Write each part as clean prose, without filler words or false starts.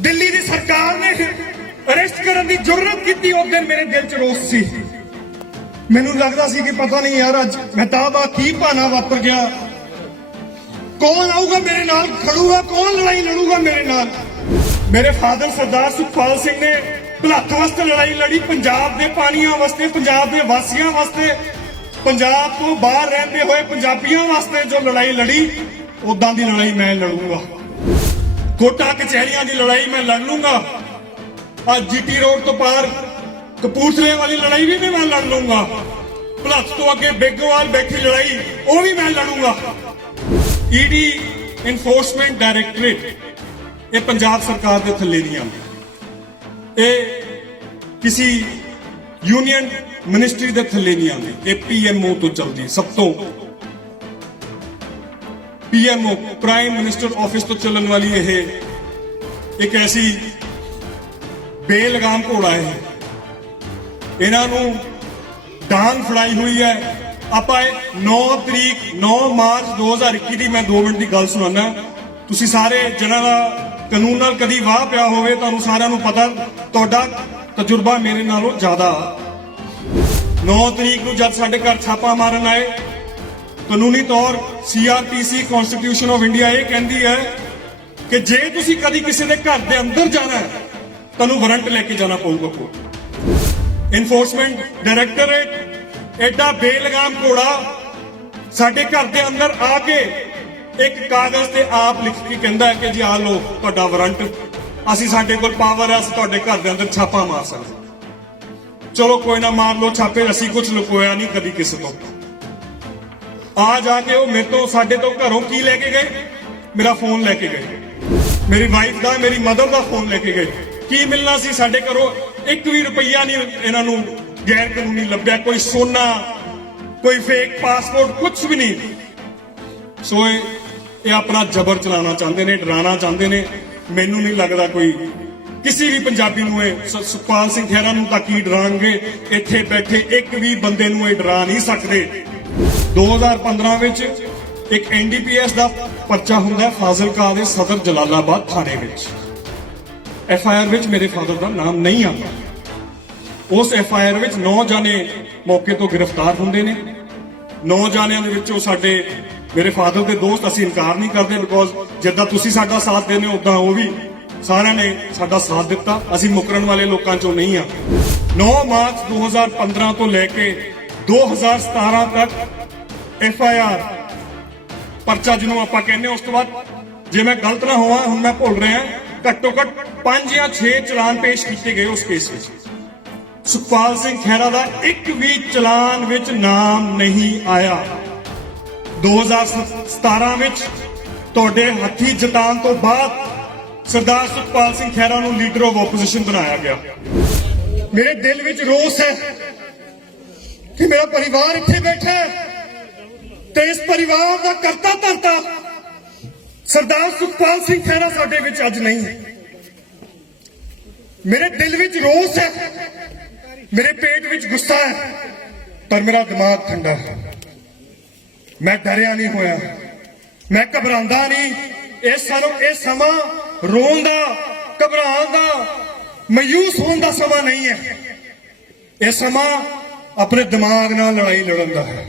दिल्ली की सरकार ने अरेस्ट करने की जरूरत की उस दिन मेरे दिल च रोस सी। मैनू लगता सी कि पता नहीं यार अज मेहताब की भाना वापर गया, कौन आऊगा मेरे नाल खड़ूगा, कौन लड़ाई लड़ूगा मेरे नाल। मेरे फादर सरदार सुखपाल सिंह ने भुलत्थ वास्ते लड़ाई लड़ी, पंजाब के पानियों वास्ते, पंजाब के वासियों वास्ते, पंजाब तो बाहर रहते हुए पंजाबियों वास्ते जो लड़ाई लड़ी, उदां दी लड़ाई मैं लड़ूंगा। कोटा कचहरियां की लड़ाई मैं लड़ लूंगा। आज जीटी रोड तो पार कपूरथले वाली लड़ाई भी मैं लड़ लूंगा। भुलत्थ तो अगे बेगोवाल बैठी लड़ाई वो भी मैं लड़ूंगा। ईडी इनफोर्समेंट डायरैक्टरेट ये पंजाब सरकार के थल्ले नहीं आती, ये किसी यूनियन मिनिस्ट्री के थल्ले नहीं आती, ये पीएमओ तो चलती, सब तो पीएमओ प्राइम मिनिस्टर ऑफिस तो चलन वाली यह एक ऐसी बेलगाम घोड़ा है। इन्हों डांग फड़ाई हुई है। आप 9 मार्च 2021 की मैं 2 मिनट की गल सुनाना, तुसी सारे जिन्हां दा कानून नाल कदी वाह पिया होवे तुहानूं सारिआं नूं पता, तुहाडा तजुर्बा मेरे नालों ज्यादा। 9 तरीक नूं जद साडे घर छापा मारन आए, कानूनी तौर CRPC कॉन्स्टिट्यूशन ऑफ इंडिया ये कहती है कि जे तुसी कदी किसी के घर के अंदर जाना है तुहानूं वारंट लेके जाना पऊगा कोर्ट। इनफोर्समेंट डायरैक्टरेट एडा बेलगाम घोड़ा साडे घर के अंदर आके एक कागज से आप लिख के कहता है कि जी आ लो तुहाडा वारंट, असीं साडे कोल पावर है, असीं तुहाडे घर के अंदर छापा मार सकते। चलो कोई ना मार लो छापे, असीं कुछ लुकोया नहीं कदी किसी तो। आ जाके वो मेरे तो साडे तो घरों की लेके गए, मेरा फोन लेके गए, मेरी वाइफ का मेरी मदर का फोन लेके गए। की मिलना सी साडे घरों 1 भी रुपया नहीं इन्हों गैर कानूनी लभ्या, कोई सोना, कोई फेक पासपोर्ट, कुछ भी नहीं। सो ये अपना जबर चलाना चाहते हैं, डराना चाहते हैं। मैनू नहीं लगता कोई किसी भी पंजाबी नूं सुखपाल सिंह खैरा नूं तां की डरांगे, इत्थे बैठे एक भी बंदे नूं ये डरा नहीं सकते। 2015 विच एक NDPS का परचा हुंदा है फाजिलका दे सदर जलालाबाद थाने विच। FIR विच मेरे फादर का नाम नहीं आता। उस FIR विच 9 जाने मौके तो गिरफ्तार हुंदे ने। 9 जानियां दे विचों साडे मेरे फादर के दोस्त, असीं इनकार नहीं करते, बिकॉज जिद्दां तुसीं साडा साथ देने उदां वो भी सारिआं ने साडा साथ दिता। असीं मुकरन वाले लोकां चों नहीं आ। 9 मार्च 2015 तो लैके 2017 तक FIR परचा जिन्होंने आप कहने, उस तो बाद जे मैं गलत ना होवा, हुण मैं भुल रहा, घट्टो घट 5 या 6 चलान पेश किए गए उस केस में। सुखपाल सिंह खैरा का एक भी चलान विच नाम नहीं आया। 2017 विच तुहाडे हथी जतान तो बाद सरदार सुखपाल सिंह खैरा नूं लीडर ऑफ ओपोजिशन बनाया गया। मेरे दिल विच रोस है कि मेरा परिवार इत्थे बैठा है ते इस परिवार का करता धरता सरदार सुखपाल सिंह खैरा साडे विच अज नहीं है। मेरे दिल विच रोस है, मेरे पेट विच गुस्सा है, पर मेरा दिमाग ठंडा है। मैं डरिया नहीं होया, मैं घबरांदा नहीं। ये समा रोन दा, घबराण दा, मायूस होने का समा नहीं है। यह समा अपने दिमाग नाल लड़ाई लड़न दा है।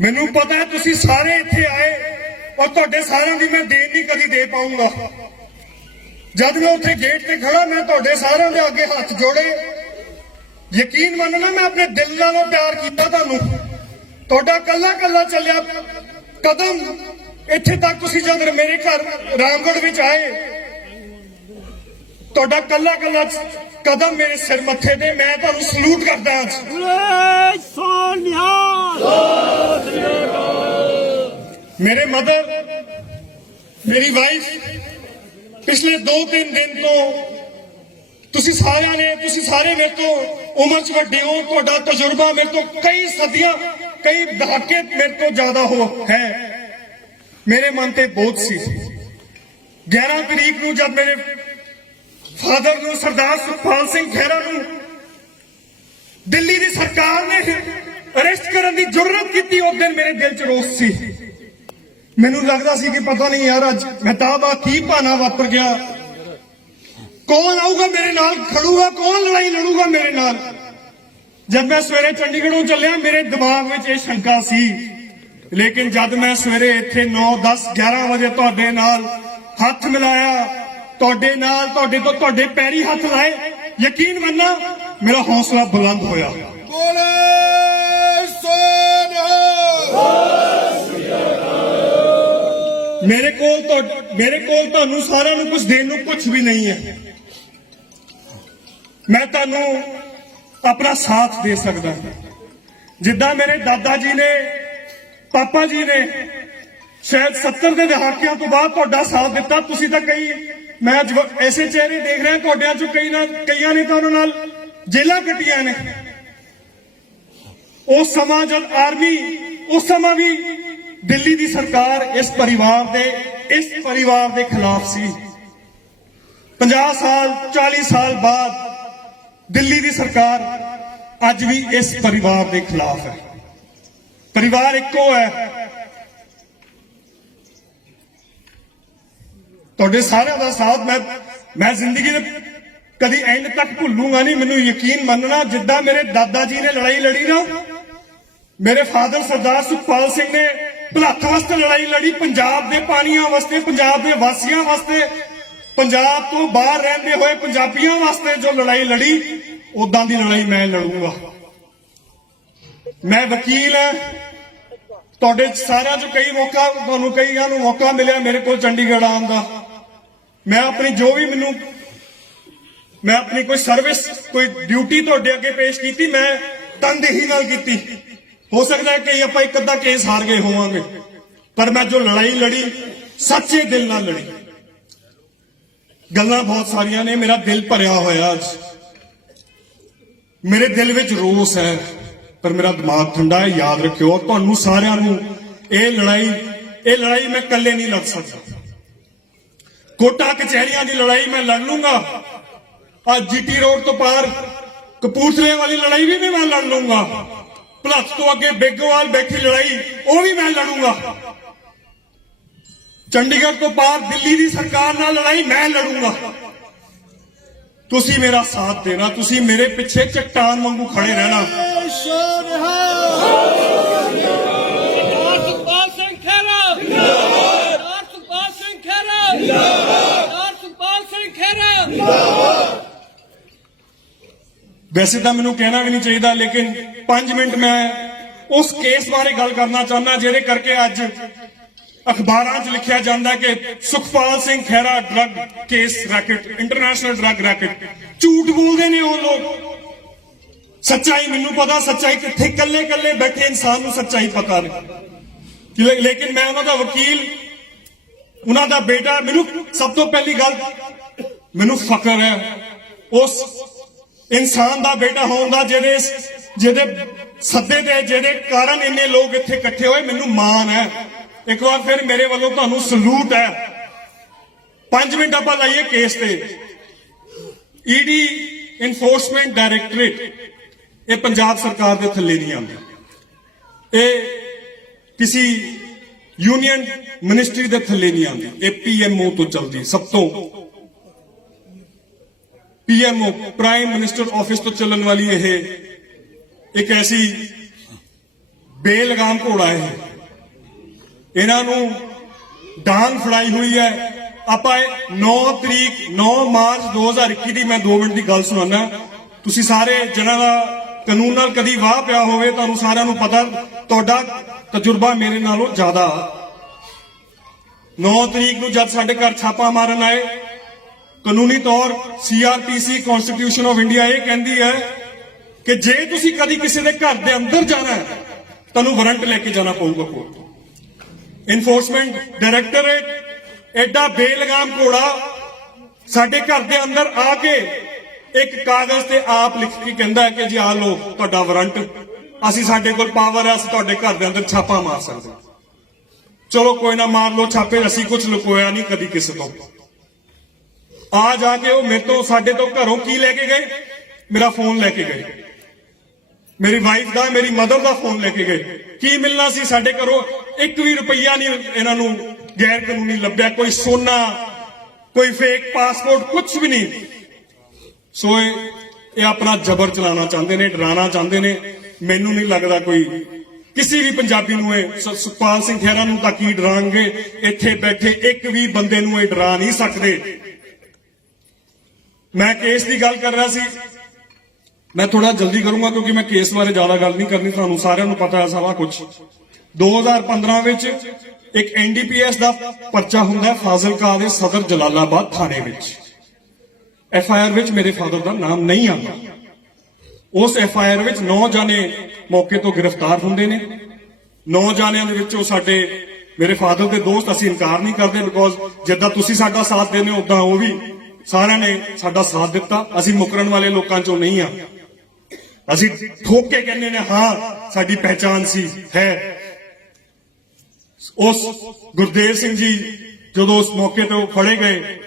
मैनू पता है तुसी सारे इत्थे आए और तुहाडे सारिआं दी मैं देन नहीं कदी दे पाऊंगा। जब मैं उत्थे गेट ते खड़ा, मैं तुहाडे सारिआं दे अगे हाथ जोड़े, यकीन मनना मैं अपने दिल नालों प्यार कीता तुहानू। तुहाडा कल्ला कल्ला चलिया कदम इत्थे तक तुसी जद मेरे घर रामगढ़ विच आए, तुहाडा कल्ला कल्ला कदम मेरे सिर मत्थे ते मैं तुहानू सलूट करदा मेरे मदर, मेरी वाइफ पिछले 2-3 दिन तो तुसी सारे मेरे तो उम्र च वड्डे हो, तुहाडा तजुर्बा मेरे तो कई सदियां, कई दहाके मेरे तो ज्यादा हो है। मेरे मन ते बोझ सी। 11 तरीक नूं जब मेरे फादर नूं सरदार सुखपाल सिंह खैरा नूं दिल्ली की सरकार ने अरेस्ट करने की जरूरत की उस दिन मेरे दिल च रोस सी। मैनू लगता सी कि पता नहीं यार अज मेहताब की भाना वापर गया, कौन आऊगा मेरे नाल खड़ूगा, कौन लड़ाई लड़ूगा मेरे नाल। जब मैं सवेरे चंडीगढ़ों चलिया मेरे दिमाग में ये शंका सी, लेकिन जब मैं सवेरे इत्थे 9, 10, 11 बजे तुहाडे नाल हथ मिलाया, तुहाडे नाल तुहाडे तो तुहाडे पैरी हथ लाए, यकीन मन्ना मेरा हौसला बुलंद होया। मेरे कोल तुहानू सारिਆਂ ਨੂੰ कुछ देण ਨੂੰ कुछ भी नहीं है। मैं तुहानू अपना साथ दे सकदा, जिद्दां मेरे दादा जी ने, पापा जी ने शायद 70 ਦੇ ਦਹਾਕਿਆਂ ਤੋਂ ਬਾਅਦ ਤੁਹਾਡਾ ਸਾਥ ਦਿੱਤਾ। ਤੁਸੀਂ ਤਾਂ ਕਈ, ਮੈਂ ਐਸੇ ਚਿਹਰੇ ਦੇਖ ਰਿਹਾ ਤੁਹਾਡਿਆਂ ਚੋਂ ਕਈਆਂ ਨੇ ਤਾਂ ਉਹਨਾਂ ਨਾਲ ਜੇਲਾਂ ਕੱਟੀਆਂ ਨੇ। ਉਸ ਸਮਾਂ ਜਦ ਆਰਮੀ, ਉਸ ਸਮਾਂ ਵੀ ਦਿੱਲੀ ਦੀ ਸਰਕਾਰ ਇਸ ਪਰਿਵਾਰ ਦੇ ਖਿਲਾਫ ਸੀ। 50 ਸਾਲ 40 ਸਾਲ ਬਾਅਦ ਦਿੱਲੀ ਦੀ ਸਰਕਾਰ ਅੱਜ ਵੀ ਇਸ ਪਰਿਵਾਰ ਦੇ ਖਿਲਾਫ ਹੈ। परिवार इको है। तुहाडे सारिਆਂ ਦਾ साथ मैं जिंदगी में कभी एंड तक भुलूंगा नहीं। मैनू यकीन मनना, जिद्दां मेरे दादा जी ने लड़ाई लड़ी ना, मेरे फादर सरदार सुखपाल सिंह ने भलख वास्ते लड़ाई लड़ी, पंजाब के पानियां वास्ते, पंजाब के वासियों वास्ते, पंजाब तो बाहर रहंदे होए पंजाबियों वास्ते जो लड़ाई लड़ी, उदां दी लड़ाई मैं लड़ूंगा। मैं वकील है। तुहाडे सारिਆਂ चों कई मौका, तुहानूं कईयां नूं मौका मिलिया मेरे को चंडीगढ़ आउण दा। मैं अपनी जो भी मैं अपनी कोई सर्विस, कोई ड्यूटी तुहाडे अगे पेश की, मैं तनदेही नाल कीती। हो सकता है कि आपां एक अद्धा केस हार गए होवांगे, पर मैं जो लड़ाई लड़ी सच्चे दिल नाल लड़ी। गल्लां बहुत सारियां ने, मेरा दिल भरिया होया अज, मेरे दिल विच रोस है, पर मेरा दिमाग ठंडा है। याद रखियो, तुहानू सारिਆਂ ਨੂੰ ਇਹ लड़ाई मैं कल्ले नहीं लड़ सकता। कोटा कचहरियां की लड़ाई मैं लड़ लूंगा, आज जीटी रोड तो पार कपूरथले वाली लड़ाई भी मैं लड़ लूंगा, भलख तो अगे बेगोवाल बैठी लड़ाई वो भी मैं लड़ूंगा, चंडीगढ़ तो पार दिल्ली की सरकार नाल लड़ाई मैं लड़ूंगा। तुसी मेरा साथ देना, तुसी मेरे पिछे चट्टान वांगू खड़े रहना। वैसे तो मैनू कहना भी नहीं चाहिए, लेकिन 5 मिनट मैं उस केस बारे गल करना चाहना जिहदे करके अज अखबारां च लिखिया जाता है कि Sukhpal Singh Khaira drug case racket, international drug racket. झूठ बोलते ने वो लोग, सच्चाई मैनू पता, सच्चाई कित्थे, कल्ले कल्ले बैठे इंसान नूं सच्चाई पता नहीं। लेकिन मैं उन्हां दा वकील, उन्हां दा बेटा, मैनू सब तो पहली गल मैनू फख्र है उस इंसान दा बेटा होण दा जिहदे सद्दे ते जिहदे कारण इन्ने लोग इत्थे इकट्ठे होए। मैनू माण है। एक बार फिर मेरे वालों तुहानू सलूट है। 5 मिनट आपां लाइए केस ते। ईडी इनफोर्समेंट डायरैक्टरेट ये पंजाब सरकार के थल्ले नहीं आती, ये किसी यूनियन मिनिस्ट्री के थल्ले नहीं आती, ये पीएमओ तो चलती, सब तो पीएमओ प्राइम मिनिस्टर ऑफिस तो चलन वाली यह एक ऐसी बेलगाम घोड़ा है। इन्हों डांग फड़ाई हुई है। आप 9 मार्च 2021 की मैं 2 मिनट की गल सुनाना। तुसी सारे जिन्हां दा कानून नाल कदी वाह पिया होवे, तुहानूं सारिਆਂ ਨੂੰ पता, तुहाडा तजुर्बा मेरे नालों ज्यादा। 9 तरीक नूं जद साडे घर छापा मारन आए, कानूनी तौर CRPC कॉन्स्टिट्यूशन ऑफ इंडिया ये कहती है कि जे तुसी कदी किसी के घर के अंदर जाना है, तुहानूं वारंट लेके जाना पऊगा कोर्ट। इनफोर्समेंट डायरैक्टरेट एडा बेलगाम घोड़ा साडे घर के अंदर आके एक कागज ते आप लिख के कहता है कि जी आ लो तुहाडा वारंट, असीं साडे कोल पावर है, असीं तुहाडे घर के अंदर छापा मार सकते। चलो कोई ना, मार लो छापे, असीं कुछ लुकोया नहीं कदी किसी को। आ जाके वो मेरे तो साडे तो घरों की लेके गए, मेरा फोन लेके गए, मेरी वाइफ का, मेरी मदर का फोन लेके गए। की मिलना सी साडे घरों? 1 भी रुपया नहीं इन्हों गैर कानूनी लभ्या, कोई सोना, कोई फेक पासपोर्ट, कुछ भी नहीं। ਸੋ ਇਹ ਆਪਣਾ ਜ਼ਬਰ ਚਲਾਉਣਾ ਚਾਹੁੰਦੇ ਨੇ, ਡਰਾਉਣਾ ਚਾਹੁੰਦੇ ਨੇ। ਮੈਨੂੰ ਨਹੀਂ ਲੱਗਦਾ ਕੋਈ ਕਿਸੇ ਵੀ ਪੰਜਾਬੀ ਨੂੰ ਇਹ ਸੁਖਪਾਲ ਸਿੰਘ ਖਹਿਰਾ ਨੂੰ ਤਾਂ ਕੀ ਡਰਾਣਗੇ, ਇੱਥੇ ਬੈਠੇ ਇੱਕ ਵੀ ਬੰਦੇ ਨੂੰ ਇਹ ਡਰਾ ਨਹੀਂ ਸਕਦੇ। ਮੈਂ ਕੇਸ ਦੀ ਗੱਲ ਕਰ ਰਿਹਾ ਸੀ, ਮੈਂ ਥੋੜਾ ਜਲਦੀ ਕਰੂੰਗਾ ਕਿਉਂਕਿ ਮੈਂ ਕੇਸ ਬਾਰੇ ਜ਼ਿਆਦਾ ਗੱਲ ਨਹੀਂ ਕਰਨੀ, ਤੁਹਾਨੂੰ ਸਾਰਿਆਂ ਨੂੰ ਪਤਾ ਹੈ ਸਾਰਾ ਕੁਝ। 2015 ਵਿੱਚ ਇੱਕ ਐਨਡੀਪੀਐਸ ਦਾ ਪਰਚਾ ਹੁੰਦਾ ਫਾਜ਼ਿਲਕਾ ਦੇ ਸਦਰ ਜਲਾਲਾਬਾਦ ਥਾਣੇ ਵਿੱਚ। ਐਫਆਈਆਰ ਵਿੱਚ ਮੇਰੇ ਫਾਦਰ ਦਾ ਨਾਮ ਨਹੀਂ ਆਉਂਦਾ। ਉਸ ਐਫਆਈਆਰ ਵਿੱਚ 9 ਜਾਣੇ ਮੌਕੇ ਤੋਂ ਗ੍ਰਿਫਤਾਰ ਹੁੰਦੇ ਨੇ। 9 ਜਾਣਿਆਂ ਦੇ ਵਿੱਚੋਂ ਸਾਡੇ ਮੇਰੇ ਫਾਦਰ ਦੇ ਦੋਸਤ, ਅਸੀਂ ਇਨਕਾਰ ਨਹੀਂ ਕਰਦੇ, ਬਿਕੋਜ਼ ਜਿੱਦਾਂ ਤੁਸੀਂ ਸਾਡਾ ਸਾਥ ਦਿੰਦੇ ਹੋ ਉਦਾਂ ਉਹ ਵੀ ਸਾਰਿਆਂ ਨੇ ਸਾਡਾ ਸਾਥ ਦਿੱਤਾ। ਅਸੀਂ ਮੁਕਰਨ ਵਾਲੇ ਲੋਕਾਂ ਚੋਂ ਨਹੀਂ ਆ, ਅਸੀਂ ਠੋਕ ਕੇ ਕਹਿੰਦੇ ਨੇ ਹਾਂ ਸਾਡੀ ਪਹਿਚਾਨ ਸੀ ਹੈ। ਉਸ ਗੁਰਦੇਵ ਸਿੰਘ ਜੀ ਜਦੋਂ ਉਸ ਮੌਕੇ ਤੋਂ ਫੜੇ ਗਏ,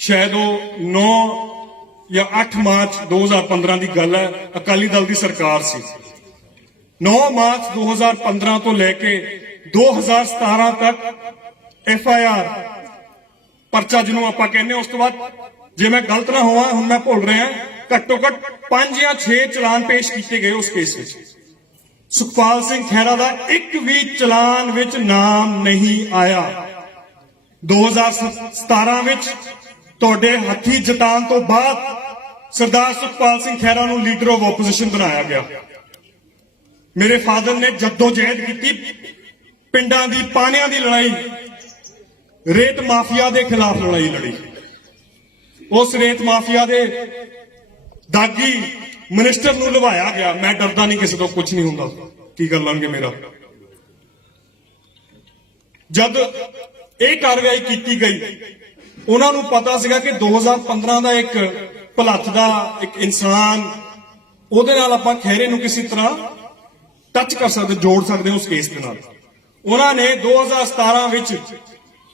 ਸ਼ਾਇਦ ਉਹ 9 ਜਾਂ 8 ਮਾਰਚ 2015 ਦੀ ਗੱਲ ਹੈ, ਅਕਾਲੀ ਦਲ ਦੀ ਸਰਕਾਰ ਸੀ। 9 ਮਾਰਚ 2015 ਤੋਂ ਲੈ ਕੇ 2017 ਤੱਕ ਐਫਆਈਆਰ ਪਰਚਾ ਜਿਹਨੂੰ ਆਪਾਂ ਕਹਿੰਦੇ, ਉਸ ਤੋਂ ਬਾਅਦ ਜੇ ਮੈਂ ਗਲਤ ਨਾ ਹੋਵਾਂ, ਹੁਣ ਮੈਂ ਭੁੱਲ ਰਿਹਾ, ਘੱਟੋ ਘੱਟ 5 ਜਾਂ 6 ਚਲਾਨ ਪੇਸ਼ ਕੀਤੇ ਗਏ ਉਸ ਕੇਸ ਵਿੱਚ। ਸੁਖਪਾਲ ਸਿੰਘ ਖਹਿਰਾ ਦਾ ਇੱਕ ਵੀ ਚਲਾਨ ਵਿੱਚ ਨਾਮ ਨਹੀਂ ਆਇਆ। 2017 ਵਿੱਚ ਤੁਹਾਡੇ ਹੱਥੀ ਜਤਾਨ ਤੋਂ ਬਾਅਦ ਸਰਦਾਰ ਸੁਖਪਾਲ ਸਿੰਘ ਖਹਿਰਾ ਨੂੰ ਲੀਡਰ ਆਫ ਆਪੋਜੀਸ਼ਨ ਬਣਾਇਆ ਗਿਆ। ਮੇਰੇ ਫਾਦਰ ਨੇ ਜੱਦੋਜਹਿਦ ਕੀਤੀ, ਪਿੰਡਾਂ ਦੀ ਪਾਣੀਆਂ ਦੀ ਲੜਾਈ, ਰੇਤ ਮਾਫੀਆ ਦੇ ਖਿਲਾਫ ਲੜਾਈ ਲੜੀ। ਉਸ ਰੇਤ ਮਾਫੀਆ ਦੇ ਦਾਗੀ ਮਿਨਿਸਟਰ ਨੂੰ ਲਵਾਇਆ ਗਿਆ। ਮੈਂ ਡਰਦਾ ਨਹੀਂ ਕਿਸੇ ਤੋਂ, ਕੁਝ ਨਹੀਂ ਹੁੰਦਾ, ਕੀ ਕਰ ਲਾਂਗੇ ਮੇਰਾ। ਜਦ ਇਹ ਕਾਰਵਾਈ ਕੀਤੀ ਗਈ, ਉਹਨਾਂ ਨੂੰ ਪਤਾ ਸੀਗਾ ਕਿ 2015 ਦਾ ਇੱਕ ਭਲੱਥ ਦਾ ਇੱਕ ਇਨਸਾਨ, ਉਹਦੇ ਨਾਲ ਆਪਾਂ ਖਹਿਰੇ ਨੂੰ ਕਿਸੇ ਤਰ੍ਹਾਂ ਟੱਚ ਕਰ ਸਕਦੇ, ਜੋੜ ਸਕਦੇ ਉਸ ਕੇਸ ਦੇ ਨਾਲ। ਉਹਨਾਂ ਨੇ 2017 ਵਿੱਚ,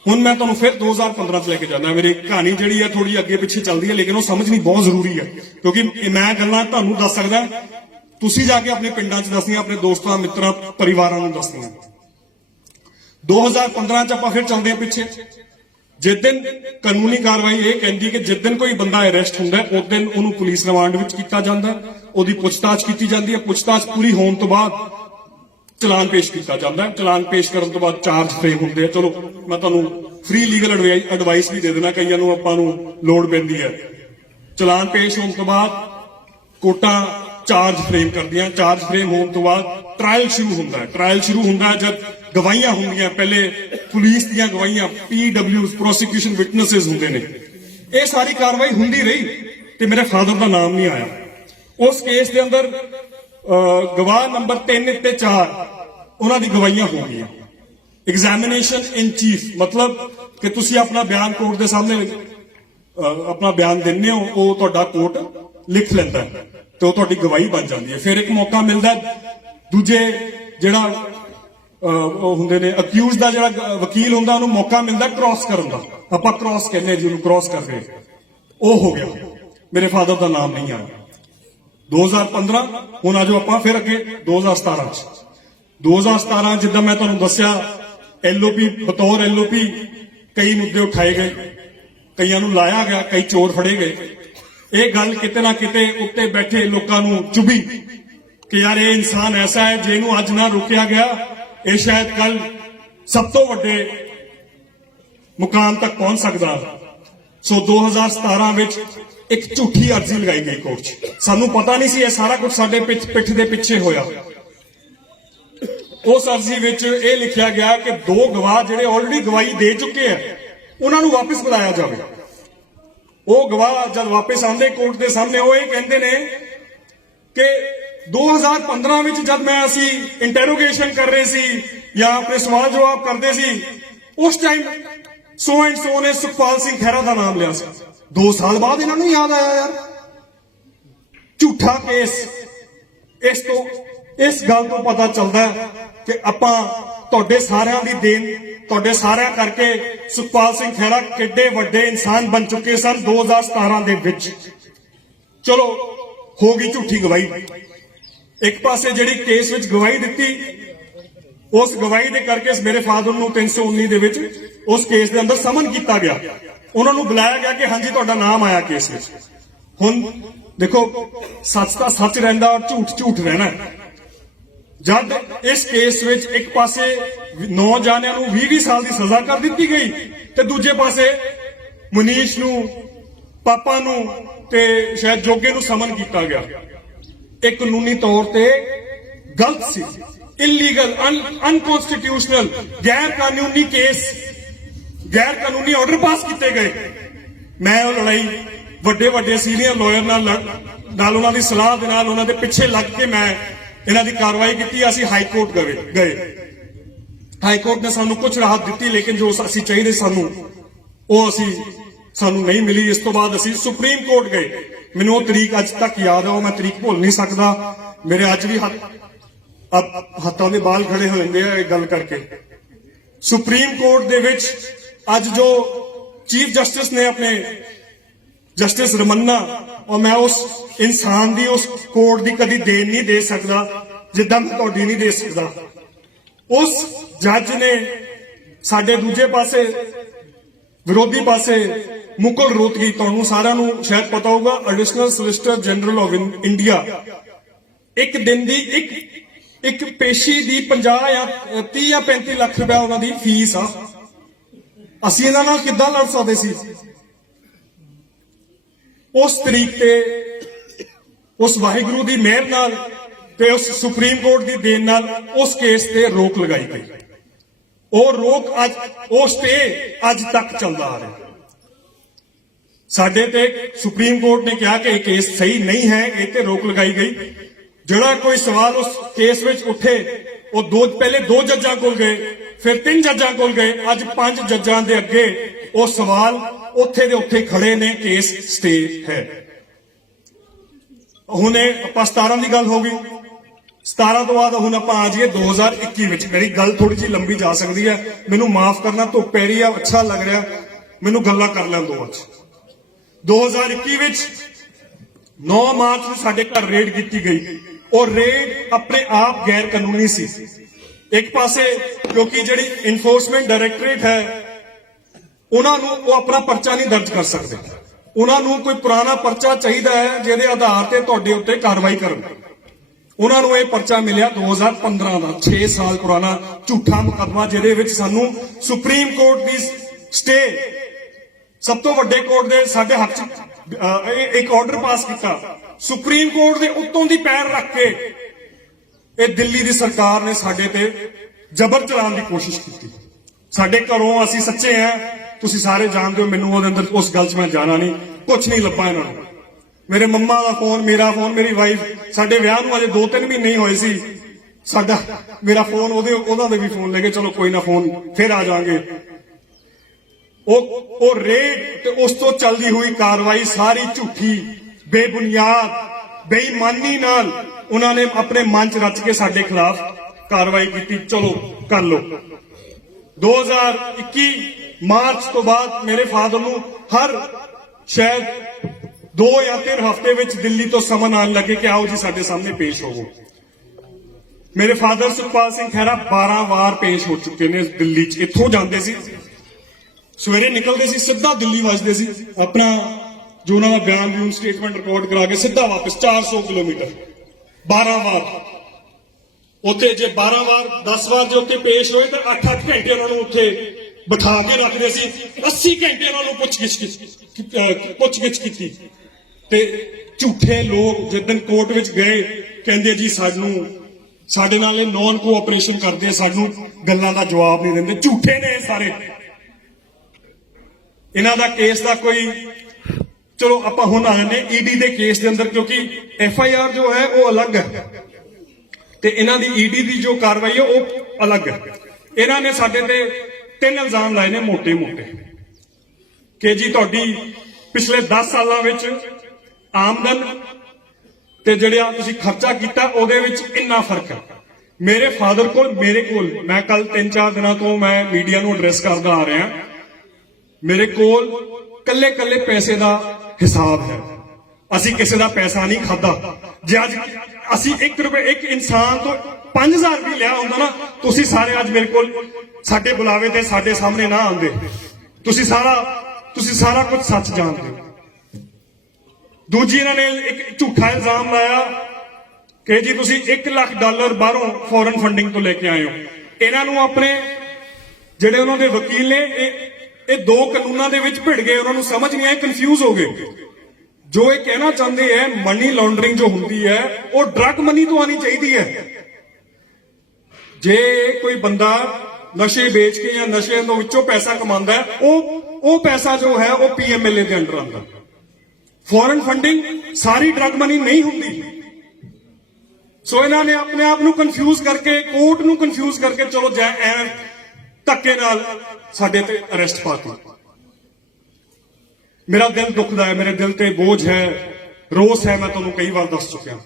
ਹੁਣ ਮੈਂ ਤੁਹਾਨੂੰ ਫਿਰ 2015 ਚ ਲੈ ਕੇ ਜਾਣਾ। ਮੇਰੀ ਕਹਾਣੀ ਜਿਹੜੀ ਹੈ ਥੋੜੀ ਅੱਗੇ ਪਿੱਛੇ ਚੱਲਦੀ ਹੈ, ਲੇਕਿਨ ਉਹ ਸਮਝਣੀ ਬਹੁਤ ਜ਼ਰੂਰੀ ਹੈ, ਕਿਉਂਕਿ ਮੈਂ ਗੱਲਾਂ ਤੁਹਾਨੂੰ ਦੱਸ ਸਕਦਾ, ਤੁਸੀਂ ਜਾ ਕੇ ਆਪਣੇ ਪਿੰਡਾਂ 'ਚ ਦੱਸਣੀਆਂ, ਆਪਣੇ ਦੋਸਤਾਂ, ਮਿੱਤਰਾਂ, ਪਰਿਵਾਰਾਂ ਨੂੰ ਦੱਸਣੀਆਂ। 2015 ਚ ਆਪਾਂ ਫਿਰ ਚੱਲਦੇ ਹਾਂ ਪਿੱਛੇ। ਜਿਸ ਦਿਨ ਕਾਨੂੰਨੀ ਕਾਰਵਾਈ ਇਹ ਕਹਿੰਦੀ ਕਿ ਜਿਸ ਦਿਨ ਕੋਈ ਬੰਦਾ ਅਰੈਸਟ ਹੁੰਦਾ, ਉਸ ਦਿਨ ਉਹਨੂੰ ਪੁਲਿਸ ਰਿਮਾਂਡ ਵਿੱਚ ਕੀਤਾ ਜਾਂਦਾ, ਉਹਦੀ ਪੁੱਛਤਾਛ ਕੀਤੀ ਜਾਂਦੀ ਹੈ। ਪੁੱਛਤਾਛ ਪੂਰੀ ਹੋਣ ਤੋਂ ਬਾਅਦ ਚਲਾਨ ਪੇਸ਼ ਕੀਤਾ ਜਾਂਦਾ ਹੈ। ਚਲਾਨ ਪੇਸ਼ ਕਰਨ ਤੋਂ ਬਾਅਦ ਚਾਰਜ ਫਰੇਮ ਹੁੰਦੇ ਆ। ਚਲੋ ਮੈਂ ਤੁਹਾਨੂੰ ਫ੍ਰੀ ਲੀਗਲ ਐਡਵਾਈਸ ਵੀ ਦੇ ਦੇਣਾ, ਕਈਆਂ ਨੂੰ ਆਪਾਂ ਨੂੰ ਲੋੜ ਪੈਂਦੀ ਹੈ। ਚਲਾਨ ਪੇਸ਼ ਹੋਣ ਤੋਂ ਬਾਅਦ ਕੋਰਟਾਂ ਚਾਰਜ ਫਰੇਮ ਕਰਦੀਆਂ। ਚਾਰਜ ਫਰੇਮ ਹੋਣ ਤੋਂ ਬਾਅਦ ਟ੍ਰਾਇਲ ਸ਼ੁਰੂ ਹੁੰਦਾ ਹੈ। ਟ੍ਰਾਇਲ ਸ਼ੁਰੂ ਹੁੰਦਾ ਹੈ ਜਦ ਗਵਾਹੀਆਂ ਹੁੰਦੀਆਂ, ਪਹਿਲੇ ਪੁਲਿਸ ਦੀਆਂ ਗਵਾਹੀਆਂ, PWs ਪ੍ਰੋਸੀਕਿਊਸ਼ਨ ਵਿਟਨੈਸਸ ਹੁੰਦੇ ਨੇ। ਇਹ ਸਾਰੀ ਕਾਰਵਾਈ ਹੁੰਦੀ ਰਹੀ ਤੇ ਮੇਰੇ ਫਾਦਰ ਦਾ ਨਾਮ ਨਹੀਂ ਆਇਆ। ਉਸ ਕੇਸ ਦੇ ਅੰਦਰ ਗਵਾਹ ਨੰਬਰ 3 ਤੇ 4 ਉਹਨਾਂ ਦੀ ਗਵਾਹੀਆਂ ਹੋ ਗਈਆਂ। ਐਗਜ਼ਾਮੀਨੇਸ਼ਨ ਇਨ ਚੀਫ, ਮਤਲਬ ਕਿ ਤੁਸੀਂ ਆਪਣਾ ਬਿਆਨ ਕੋਰਟ ਦੇ ਸਾਹਮਣੇ ਆਪਣਾ ਬਿਆਨ ਦਿੰਦੇ ਹੋ, ਉਹ ਤੁਹਾਡਾ ਕੋਰਟ ਲਿਖ ਲੈਂਦਾ ਤੇ ਉਹ ਤੁਹਾਡੀ ਗਵਾਹੀ ਬਣ ਜਾਂਦੀ ਹੈ। ਫਿਰ ਇੱਕ ਮੌਕਾ ਮਿਲਦਾ ਦੂਜੇ ਜਿਹੜਾ ਉਹ ਹੁੰਦੇ ਨੇ ਅਕਿਊਜ਼ ਦਾ, ਜਿਹੜਾ ਵਕੀਲ ਹੁੰਦਾ, ਉਹਨੂੰ ਮੌਕਾ ਮਿਲਦਾ ਕ੍ਰਾਸ ਕਰਨ ਦਾ। ਆਪਾਂ ਕ੍ਰਾਸ ਕਹਿੰਦੇ ਜਿਹਨੂੰ ਕ੍ਰਾਸ ਕਰਦੇ, ਉਹ ਹੋ ਗਿਆ। ਮੇਰੇ ਫਾਦਰ ਦਾ ਨਾਮ ਨਹੀਂ ਆਇਆ 2015। ਹੁਣ ਆਜੋ ਆਪਾਂ ਫਿਰ ਅੱਗੇ 2017 ਚ। 2017 ਜਿੱਦਾਂ ਮੈਂ ਤੁਹਾਨੂੰ ਦੱਸਿਆ, LOP ਬਤੌਰ LOP ਕਈ ਮੁੱਦੇ ਉਠਾਏ ਗਏ, ਕਈਆਂ ਨੂੰ ਲਾਇਆ ਗਿਆ, ਕਈ ਚੋਰ ਫੜੇ ਗਏ। ਇਹ ਗੱਲ ਕਿਤੇ ਨਾ ਕਿਤੇ ਉੱਤੇ ਬੈਠੇ ਲੋਕਾਂ ਨੂੰ ਚੁਭੀ ਕਿ ਯਾਰ ਇਹ ਇਨਸਾਨ ਐਸਾ ਹੈ ਜਿਹਨੂੰ ਅੱਜ ਨਾ ਰੋਕਿਆ ਗਿਆ, ਇਹ ਸ਼ਾਇਦ ਕੱਲ ਸਭ ਤੋਂ ਵੱਡੇ ਮੁਕਾਮ ਤੱਕ ਪਹੁੰਚ ਸਕਦਾ। ਸੋ 2017 ਵਿੱਚ ਇੱਕ ਝੂਠੀ ਅਰਜ਼ੀ ਲਗਾਈ ਗਈ ਕੋਰਟ 'ਚ। ਸਾਨੂੰ ਪਤਾ ਨਹੀਂ ਸੀ ਇਹ ਸਾਰਾ ਕੁਝ ਸਾਡੇ ਪਿੱਠ ਦੇ ਪਿੱਛੇ ਹੋਇਆ। ਉਸ ਅਰਜ਼ੀ ਵਿੱਚ ਇਹ ਲਿਖਿਆ ਗਿਆ ਕਿ 2 ਗਵਾਹ ਜਿਹੜੇ ਆਲਰੇਡੀ ਗਵਾਹੀ ਦੇ ਚੁੱਕੇ ਆ, ਉਹਨਾਂ ਨੂੰ ਵਾਪਸ ਬੁਲਾਇਆ ਜਾਵੇ। ਉਹ ਗਵਾਹ ਜਦ ਵਾਪਸ ਆਉਂਦੇ ਕੋਰਟ ਦੇ ਸਾਹਮਣੇ, ਉਹ ਇਹ ਕਹਿੰਦੇ ਨੇ ਕਿ 2015 ਵਿੱਚ ਜਦ ਅਸੀਂ ਇੰਟਰੋਗੇਸ਼ਨ ਕਰ ਰਹੇ ਸੀ ਜਾਂ ਆਪਣੇ ਸਵਾਲ ਜਵਾਬ ਕਰਦੇ ਸੀ, ਉਸ ਟਾਈਮ ਸੋ ਐਂਡ ਸੋ ਨੇ ਸੁਖਪਾਲ ਸਿੰਘ ਖਹਿਰਾ ਦਾ ਨਾਮ ਲਿਆ ਸੀ। 2 ਸਾਲ ਬਾਅਦ ਇਹਨਾਂ ਨੂੰ ਯਾਦ ਆਇਆ ਯਾਰ, ਝੂਠਾ ਕੇਸ। ਇਸ ਗੱਲ ਤੋਂ ਪਤਾ ਚੱਲਦਾ ਕਿ ਆਪਾਂ ਤੁਹਾਡੇ ਸਾਰਿਆਂ ਦੀ ਦੇਣ, ਤੁਹਾਡੇ ਸਾਰਿਆਂ ਕਰਕੇ ਸੁਖਪਾਲ ਸਿੰਘ ਖਹਿਰਾ ਕਿੱਡੇ ਵੱਡੇ ਇਨਸਾਨ ਬਣ ਚੁੱਕੇ ਸਨ 2017 ਦੇ ਵਿੱਚ। ਚਲੋ ਹੋ ਗਈ ਝੂਠੀ ਗਵਾਹੀ। ਇੱਕ ਪਾਸੇ ਜਿਹੜੀ ਕੇਸ ਵਿੱਚ ਗਵਾਹੀ ਦਿੱਤੀ, ਉਸ ਗਵਾਹੀ ਦੇ ਕਰਕੇ ਮੇਰੇ ਫਾਦਰ ਨੂੰ 319 ਦੇ ਵਿੱਚ ਉਸ ਕੇਸ ਦੇ ਅੰਦਰ ਸਮਨ ਕੀਤਾ ਗਿਆ। ਉਹਨਾਂ ਨੂੰ ਬੁਲਾਇਆ ਗਿਆ ਕਿ ਹਾਂਜੀ ਤੁਹਾਡਾ ਨਾਮ ਆਇਆ ਕੇਸ ਵਿੱਚ। ਹੁਣ ਦੇਖੋ ਸੱਚ ਤਾਂ ਸੱਚ ਰਹਿੰਦਾ ਔਰ ਝੂਠ ਝੂਠ ਰਹਿਣਾ। ਜਦ ਇਸ ਕੇਸ ਵਿੱਚ ਇੱਕ ਪਾਸੇ 9 ਜਾਣਿਆਂ ਨੂੰ 20 ਸਾਲ ਦੀ ਸਜ਼ਾ ਕਰ ਦਿੱਤੀ ਗਈ ਤੇ ਦੂਜੇ ਪਾਸੇ ਮਨੀਸ਼ ਨੂੰ, ਪਾਪਾ ਨੂੰ ਤੇ ਸ਼ਾਇਦ ਜੋਗੇ ਨੂੰ ਸਮਨ ਕੀਤਾ ਗਿਆ। ਇਹ ਕਾਨੂੰਨੀ ਤੌਰ ਤੇ ਗਲਤ ਸੀ, ਇਲੀਗਲ, ਅਨਕਨਸਟੀਟਿਊਸ਼ਨਲ, ਗੈਰ ਕਾਨੂੰਨੀ ਕੇਸ, ਗੈਰ ਕਾਨੂੰਨੀ ਆਰਡਰ ਪਾਸ ਕੀਤੇ ਗਏ। ਮੈਂ ਉਹ ਲੜਾਈ ਵੱਡੇ ਵੱਡੇ ਸੀਨੀਅਰ ਲਾਇਰ ਨਾਲ ਉਹਨਾਂ ਦੀ ਸਲਾਹ ਦੇ ਨਾਲ ਉਹਨਾਂ ਦੇ ਪਿੱਛੇ ਲੱਗ ਕੇ ਮੈਂ ਇਹਨਾਂ ਦੀ ਕਾਰਵਾਈ ਕੀਤੀ। ਅਸੀਂ ਹਾਈ ਕੋਰਟ ਗਏ। ਹਾਈ ਕੋਰਟ ਨੇ ਸਾਨੂੰ ਕੁਝ ਰਾਹਤ ਦਿੱਤੀ, ਲੇਕਿਨ ਜੋ ਅਸੀਂ ਚਾਹੀਦੇ ਉਹ ਸਾਨੂੰ ਨਹੀਂ ਮਿਲੀ। ਇਸ ਤੋਂ ਬਾਅਦ ਅਸੀਂ ਸੁਪਰੀਮ ਕੋਰਟ ਗਏ। ਮੈਨੂੰ ਉਹ ਤਰੀਕ ਅੱਜ ਤੱਕ ਯਾਦ ਆ, ਉਹ ਮੈਂ ਤਰੀਕ ਭੁੱਲ ਨਹੀਂ ਸਕਦਾ। ਮੇਰੇ ਅੱਜ ਵੀ ਹੱਥਾਂ ਦੇ ਬਾਲ ਖੜੇ ਹੋ ਜਾਂਦੇ ਆ ਇਹ ਗੱਲ ਕਰਕੇ। ਸੁਪਰੀਮ ਕੋਰਟ ਦੇ ਵਿੱਚ ਅੱਜ ਜੋ ਚੀਫ ਜਸਟਿਸ ਨੇ ਆਪਣੇ ਜਸਟਿਸ ਰਮन्ना, और मैं उस इंसान की उस कोर्ट की कभी देन नहीं दे सकता जिद्दां मैं तुहाडी नहीं दे सकता। उस जज ने साडे दूजे पासे विरोधी पासे मुकुल रोहतगी, तुहानूं सारिआं नूं शायद पता होगा, additional solicitor general of India, एक दिन की एक पेशी की 50 या 30 या 35 लाख रुपया उन्हां दी फीस आ। असीं इहनां नाल किद्दां लड़ सकदे सी? उस तरीक ते उस वाहिगुरू की मेहर नाल ते उस सुप्रीम कोर्ट की देन नाल उस केस ते रोक लगाई गई। और रोक अज वो स्टे अज तक चलता आ रहा। साडे ते सुप्रीम कोर्ट ने कहा कि यह केस सही नहीं है, ये ते रोक लगाई गई। जड़ा कोई सवाल उस केस विच उठे वो पहले 2 जजां कोल गए, फिर 3 जजां कोल गए, अज 5 जजां दे अगे वो सवाल ਉੱਥੇ ਦੇ ਉੱਥੇ ਖੜੇ ਨੇ, ਕੇਸ ਸਟੇ ਹੈ। ਹੁਣ ਆਪਾਂ 17 ਦੀ ਗੱਲ ਹੋ ਗਈ। 17 ਤੋਂ ਬਾਅਦ ਹੁਣ ਆਪਾਂ ਆ ਜਾਈਏ 2021 ਵਿੱਚ। ਮੇਰੀ ਗੱਲ ਥੋੜੀ ਜਿਹੀ ਲੰਬੀ ਜਾ ਸਕਦੀ ਹੈ, ਮੈਨੂੰ ਮਾਫ ਕਰਨਾ, ਧੁੱਪ ਪੈ ਰਹੀ ਆ, ਅੱਛਾ ਲੱਗ ਰਿਹਾ, ਮੈਨੂੰ ਗੱਲਾਂ ਕਰ ਲੈਣ ਦਿਓ। ਅੱਜ 2021 ਵਿੱਚ 9 ਮਾਰਚ ਨੂੰ ਸਾਡੇ ਘਰ ਰੇਡ ਕੀਤੀ ਗਈ। ਔਰ ਰੇਡ ਆਪਣੇ ਆਪ ਗੈਰ ਕਾਨੂੰਨੀ ਸੀ। ਇੱਕ ਪਾਸੇ ਕਿਉਂਕਿ ਜਿਹੜੀ ਇਨਫੋਰਸਮੈਂਟ ਡਾਇਰੈਕਟੋਰੇਟ ਹੈ ਉਹਨਾਂ ਨੂੰ ਉਹ ਆਪਣਾ ਪਰਚਾ ਨਹੀਂ ਦਰਜ ਕਰ ਸਕਦੇ। ਉਹਨਾਂ ਨੂੰ ਕੋਈ ਪੁਰਾਣਾ ਪਰਚਾ ਚਾਹੀਦਾ ਹੈ ਜਿਹਦੇ ਆਧਾਰ ਤੇ ਤੁਹਾਡੇ ਉੱਤੇ ਕਾਰਵਾਈ ਕਰਨ। ਉਹਨਾਂ ਨੂੰ ਇਹ ਪਰਚਾ ਮਿਲਿਆ 2015 ਦਾ, 6 ਸਾਲ ਪੁਰਾਣਾ ਝੂਠਾ ਮੁਕੱਦਮਾ, ਜਿਹਦੇ ਵਿੱਚ ਸਾਨੂੰ ਸੁਪਰੀਮ ਕੋਰਟ ਦੀ ਸਟੇ, ਸਭ ਤੋਂ ਵੱਡੇ ਕੋਰਟ ਦੇ ਸਾਡੇ ਹੱਥ 'ਚ ਇੱਕ ਆਰਡਰ ਪਾਸ ਕੀਤਾ। ਸੁਪਰੀਮ ਕੋਰਟ ਦੇ ਉੱਤੋਂ ਦੀ ਪੈਰ ਰੱਖ ਕੇ ਇਹ ਦਿੱਲੀ ਦੀ ਸਰਕਾਰ ਨੇ ਸਾਡੇ ਤੇ ਜ਼ਬਰ ਚਲਾਉਣ ਦੀ ਕੋਸ਼ਿਸ਼ ਕੀਤੀ। ਸਾਡੇ ਘਰੋਂ ਅਸੀਂ ਸੱਚੇ ਹਾਂ, ਤੁਸੀਂ ਸਾਰੇ ਜਾਣਦੇ ਹੋ। ਮੈਨੂੰ ਉਹਦੇ ਅੰਦਰ ਉਸ ਗੱਲ 'ਚ ਮੈਂ ਜਾਣਾ ਨਹੀਂ, ਕੁਝ ਨਹੀਂ ਲੱਭਾ ਇਹਨਾਂ ਨੂੰ। ਮੇਰੇ ਮੰਮਾ ਦਾ ਫੋਨ, ਮੇਰਾ ਫੋਨ, ਮੇਰੀ ਵਾਈਫ, ਸਾਡੇ ਵਿਆਹ ਨੂੰ ਅਜੇ 2-3 ਮਹੀਨੇ ਹੀ ਹੋਏ ਸੀ। ਮੇਰਾ ਫੋਨ ਉਹਨਾਂ ਦੇ ਵੀ ਫੋਨ ਲੈ ਕੇ, ਚਲੋ ਕੋਈ ਨਾ, ਫੋਨ ਫਿਰ ਆ ਜਾਾਂਗੇ। ਉਹ ਰੇਡ ਤੇ ਉਸ ਤੋਂ ਚੱਲਦੀ ਹੋਈ ਕਾਰਵਾਈ ਸਾਰੀ ਝੂਠੀ, ਬੇਬੁਨਿਆਦ, ਬੇਈਮਾਨੀ ਨਾਲ ਉਹਨਾਂ ਨੇ ਆਪਣੇ ਮਨ 'ਚ ਰਚ ਕੇ ਸਾਡੇ ਖਿਲਾਫ ਕਾਰਵਾਈ ਕੀਤੀ। ਚਲੋ ਕਰ ਲਓ। 2021 ਮਾਰਚ ਤੋਂ ਬਾਅਦ ਮੇਰੇ ਫਾਦਰ ਨੂੰ ਹਰ ਸ਼ਾਇਦ 2 ਜਾਂ 3 ਹਫ਼ਤੇ ਵਿੱਚ ਦਿੱਲੀ ਤੋਂ ਸਮਨ ਆਉਣ ਲੱਗੇ ਕਿ ਆਓ ਜੀ ਸਾਡੇ ਸਾਹਮਣੇ ਪੇਸ਼ ਹੋਵੋ। ਮੇਰੇ ਫਾਦਰ ਸੁਖਪਾਲ ਸਿੰਘ ਖਹਿਰਾ 12 ਵਾਰ ਪੇਸ਼ ਹੋ ਚੁੱਕੇ ਨੇ ਦਿੱਲੀ 'ਚ। ਇੱਥੋਂ ਜਾਂਦੇ ਸੀ, ਸਵੇਰੇ ਨਿਕਲਦੇ ਸੀ, ਸਿੱਧਾ ਦਿੱਲੀ ਵੱਜਦੇ ਸੀ, ਆਪਣਾ ਜੋ ਉਹਨਾਂ ਦਾ ਬਿਆਨ ਦੀ ਸਟੇਟਮੈਂਟ ਰਿਕਾਰਡ ਕਰਾ ਕੇ ਸਿੱਧਾ ਵਾਪਸ 400 ਕਿਲੋਮੀਟਰ 12 ਵਾਰ ਉੱਥੇ। ਜੇ 12 ਵਾਰ 10 ਵਾਰ ਜੇ ਉੱਥੇ ਪੇਸ਼ ਹੋਏ ਤਾਂ 8-8 ਘੰਟੇ ਉਹਨਾਂ ਨੂੰ ਉੱਥੇ ਬਿਠਾ ਕੇ ਰੱਖਦੇ ਸੀ। 80 ਘੰਟੇ ਉਹਨਾਂ ਨੂੰ ਪੁੱਛਗਿੱਛ ਕੀਤੀ। ਤੇ ਝੂਠੇ ਲੋਕ ਜਿੱਦਣ ਕੋਰਟ ਵਿੱਚ ਗਏ ਕਹਿੰਦੇ ਜੀ ਸਾਡੇ ਨਾਲ ਇਹ ਨੌਨ ਕੋਆਪਰੇਸ਼ਨ ਕਰਦੇ ਆ, ਸਾਨੂੰ ਗੱਲਾਂ ਦਾ ਜਵਾਬ ਨਹੀਂ ਦਿੰਦੇ। ਝੂਠੇ ਨੇ ਸਾਰੇ। ਇਹਨਾਂ ਦਾ ਕੇਸ ਦਾ ਕੋਈ, ਚਲੋ ਆਪਾਂ ਹੁਣ ਆ ਜਾਂਦੇ ਈਡੀ ਦੇ ਕੇਸ ਦੇ ਅੰਦਰ, ਕਿਉਂਕਿ FIR ਜੋ ਹੈ ਉਹ ਅਲੱਗ ਹੈ ਤੇ ਇਹਨਾਂ ਦੀ ਈਡੀ ਦੀ ਜੋ ਕਾਰਵਾਈ ਹੈ ਉਹ ਅਲੱਗ ਹੈ। ਇਹਨਾਂ ਨੇ ਸਾਡੇ ਤੇ 3 ਇਲਜ਼ਾਮ ਲਾਏ ਨੇ ਮੋٹے ਕਿ ਜੀ ਤੁਹਾਡੀ ਪਿਛਲੇ 10 ਸਾਲਾਂ ਵਿੱਚ ਆਮਦਨ ਤੇ ਜਿਹੜਾ ਤੁਸੀਂ ਖਰਚਾ ਕੀਤਾ ਉਹਦੇ ਵਿੱਚ ਇੰਨਾ ਫਰਕ ਹੈ। ਮੇਰੇ ਫਾਦਰ ਕੋਲ, ਮੈਂ ਕੱਲ 3-4 ਦਿਨਾਂ ਤੋਂ ਮੈਂ ਮੀਡੀਆ ਨੂੰ ਐਡਰੈਸ ਕਰਦਾ ਆ ਰਿਹਾ, ਮੇਰੇ ਕੋਲ ਕੱਲੇ ਪੈਸੇ ਦਾ ਹਿਸਾਬ ਹੈ। ਅਸੀਂ ਕਿਸੇ ਦਾ ਪੈਸਾ ਨਹੀਂ ਖਾਦਾ। ਜੇ ਅੱਜ ਅਸੀਂ 1 ਰੁਪਏ ਇੱਕ ਇਨਸਾਨ ਤੋਂ 5000 ਵੀ ਲਿਆ ਹੁੰਦਾ ਨਾ, ਤੁਸੀਂ ਸਾਰੇ ਅੱਜ ਮੇਰੇ ਕੋਲ ਸਾਡੇ ਬੁਲਾਵੇ ਤੇ ਸਾਡੇ ਸਾਹਮਣੇ ਨਾ ਆਉਂਦੇ। ਤੁਸੀਂ ਸਾਰਾ ਤੁਸੀਂ ਸਾਰਾ ਕੁਝ ਸੱਚ ਜਾਣਦੇ ਹੋ। ਦੂਜੀ ਇਹਨਾਂ ਨੇ ਇੱਕ ਝੂਠਾ ਇਲਜ਼ਾਮ ਲਾਇਆ ਕਿ ਜੀ ਤੁਸੀਂ $1 ਲੱਖ ਬਾਹਰੋਂ ਫੋਰਨ ਫੰਡਿੰਗ ਤੋਂ ਲੈ ਕੇ ਆਏ ਹੋ। ਇਹਨਾਂ ਨੂੰ ਆਪਣੇ ਜਿਹੜੇ ਉਹਨਾਂ ਦੇ ਵਕੀਲ ਨੇ ਇਹ ਦੋ ਕਾਨੂੰਨਾਂ ਦੇ ਵਿੱਚ ਭਿੜ ਗਏ, ਉਹਨਾਂ ਨੂੰ ਸਮਝ ਨਹੀਂ ਆਈ, ਕਨਫਿਊਜ਼ ਹੋ ਗਏ। ਜੋ ਇਹ ਕਹਿਣਾ ਚਾਹੁੰਦੇ ਹੈ ਮਨੀ ਲਾਂਡਰਿੰਗ ਜੋ ਹੁੰਦੀ ਹੈ ਉਹ ਡਰਗ ਮਨੀ ਤੋਂ ਆਣੀ ਚਾਹੀਦੀ ਹੈ। ਜੇ ਕੋਈ ਬੰਦਾ ਨਸ਼ੇ ਵੇਚ ਕੇ ਜਾਂ ਨਸ਼ੇ ਤੋਂ ਵਿੱਚੋਂ ਪੈਸਾ ਕਮਾਉਂਦਾ ਹੈ ਉਹ ਪੈਸਾ ਜੋ ਹੈ ਉਹ PMLA ਦੇ ਅੰਡਰ ਆਉਂਦਾ। ਫੋਰਨ ਫੰਡਿੰਗ ਸਾਰੀ ਡਰਗ ਮਨੀ ਨਹੀਂ ਹੁੰਦੀ। ਸੋ ਇਹਨਾਂ ਨੇ ਆਪਣੇ ਆਪ ਨੂੰ ਕਨਫਿਊਜ਼ ਕਰਕੇ, ਕੋਰਟ ਨੂੰ ਕਨਫਿਊਜ਼ ਕਰਕੇ ਚਲੋ ਐ ਧੱਕੇ ਨਾਲ ਸਾਡੇ ਤੇ ਅਰੈਸਟ ਪਾਤੀ। ਮੇਰਾ ਦਿਲ ਦੁਖਦਾ ਹੈ, ਮੇਰੇ ਦਿਲ ਤੇ ਬੋਝ ਹੈ, ਰੋਸ ਹੈ, ਮੈਂ ਤੁਹਾਨੂੰ ਕਈ ਵਾਰ ਦੱਸ ਚੁੱਕਿਆ।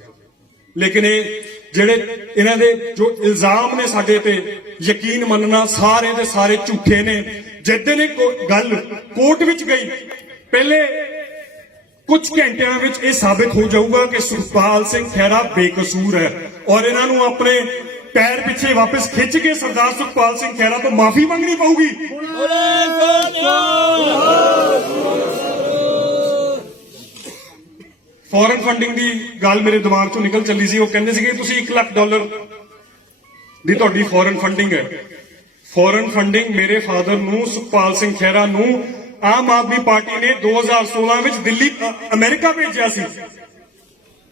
ਲੇਕਿਨ ਇਹ ਜਿਹੜੇ ਇਹਨਾਂ ਦੇ ਜੋ ਇਲਜ਼ਾਮ ਨੇ ਸਾਡੇ ਤੇ ਯਕੀਨ ਮੰਨਣਾ ਸਾਰੇ ਦੇ ਸਾਰੇ ਝੂਠੇ ਨੇ। ਜਿੱਦਾਂ ਨੇ ਗੱਲ ਕੋਰਟ ਵਿੱਚ ਗਈ ਪਹਿਲੇ ਕੁਝ ਘੰਟਿਆਂ ਵਿੱਚ ਇਹ ਸਾਬਿਤ ਹੋ ਜਾਊਗਾ ਕਿ ਸੁਖਪਾਲ ਸਿੰਘ ਖਹਿਰਾ ਬੇਕਸੂਰ ਹੈ ਔਰ ਇਹਨਾਂ ਨੂੰ ਆਪਣੇ ਪੈਰ ਪਿੱਛੇ ਵਾਪਸ ਖਿੱਚ ਕੇ ਸਰਦਾਰ ਸੁਖਪਾਲ ਸਿੰਘ ਖਹਿਰਾ ਤੋਂ ਮਾਫੀ ਮੰਗਣੀ ਪਊਗੀ। ਫੋਰਨ ਫੰਡਿੰਗ ਦੀ ਗੱਲ ਮੇਰੇ ਦਿਮਾਗ ਚੋਂ ਨਿਕਲ ਚੱਲੀ ਸੀ। ਉਹ ਕਹਿੰਦੇ ਸੀਗੇ ਤੁਸੀਂ $1 ਲੱਖ ਦੀ ਤੁਹਾਡੀ ਫੋਰਨ ਫੰਡਿੰਗ ਹੈ। ਫੋਰਨ ਫੰਡਿੰਗ ਮੇਰੇ ਫਾਦਰ ਨੂੰ ਸੁਖਪਾਲ ਸਿੰਘ ਖਹਿਰਾ ਨੂੰ ਆਮ ਆਦਮੀ ਪਾਰਟੀ ਨੇ 2016 ਵਿੱਚ ਦਿੱਲੀ ਅਮਰੀਕਾ ਭੇਜਿਆ ਸੀ।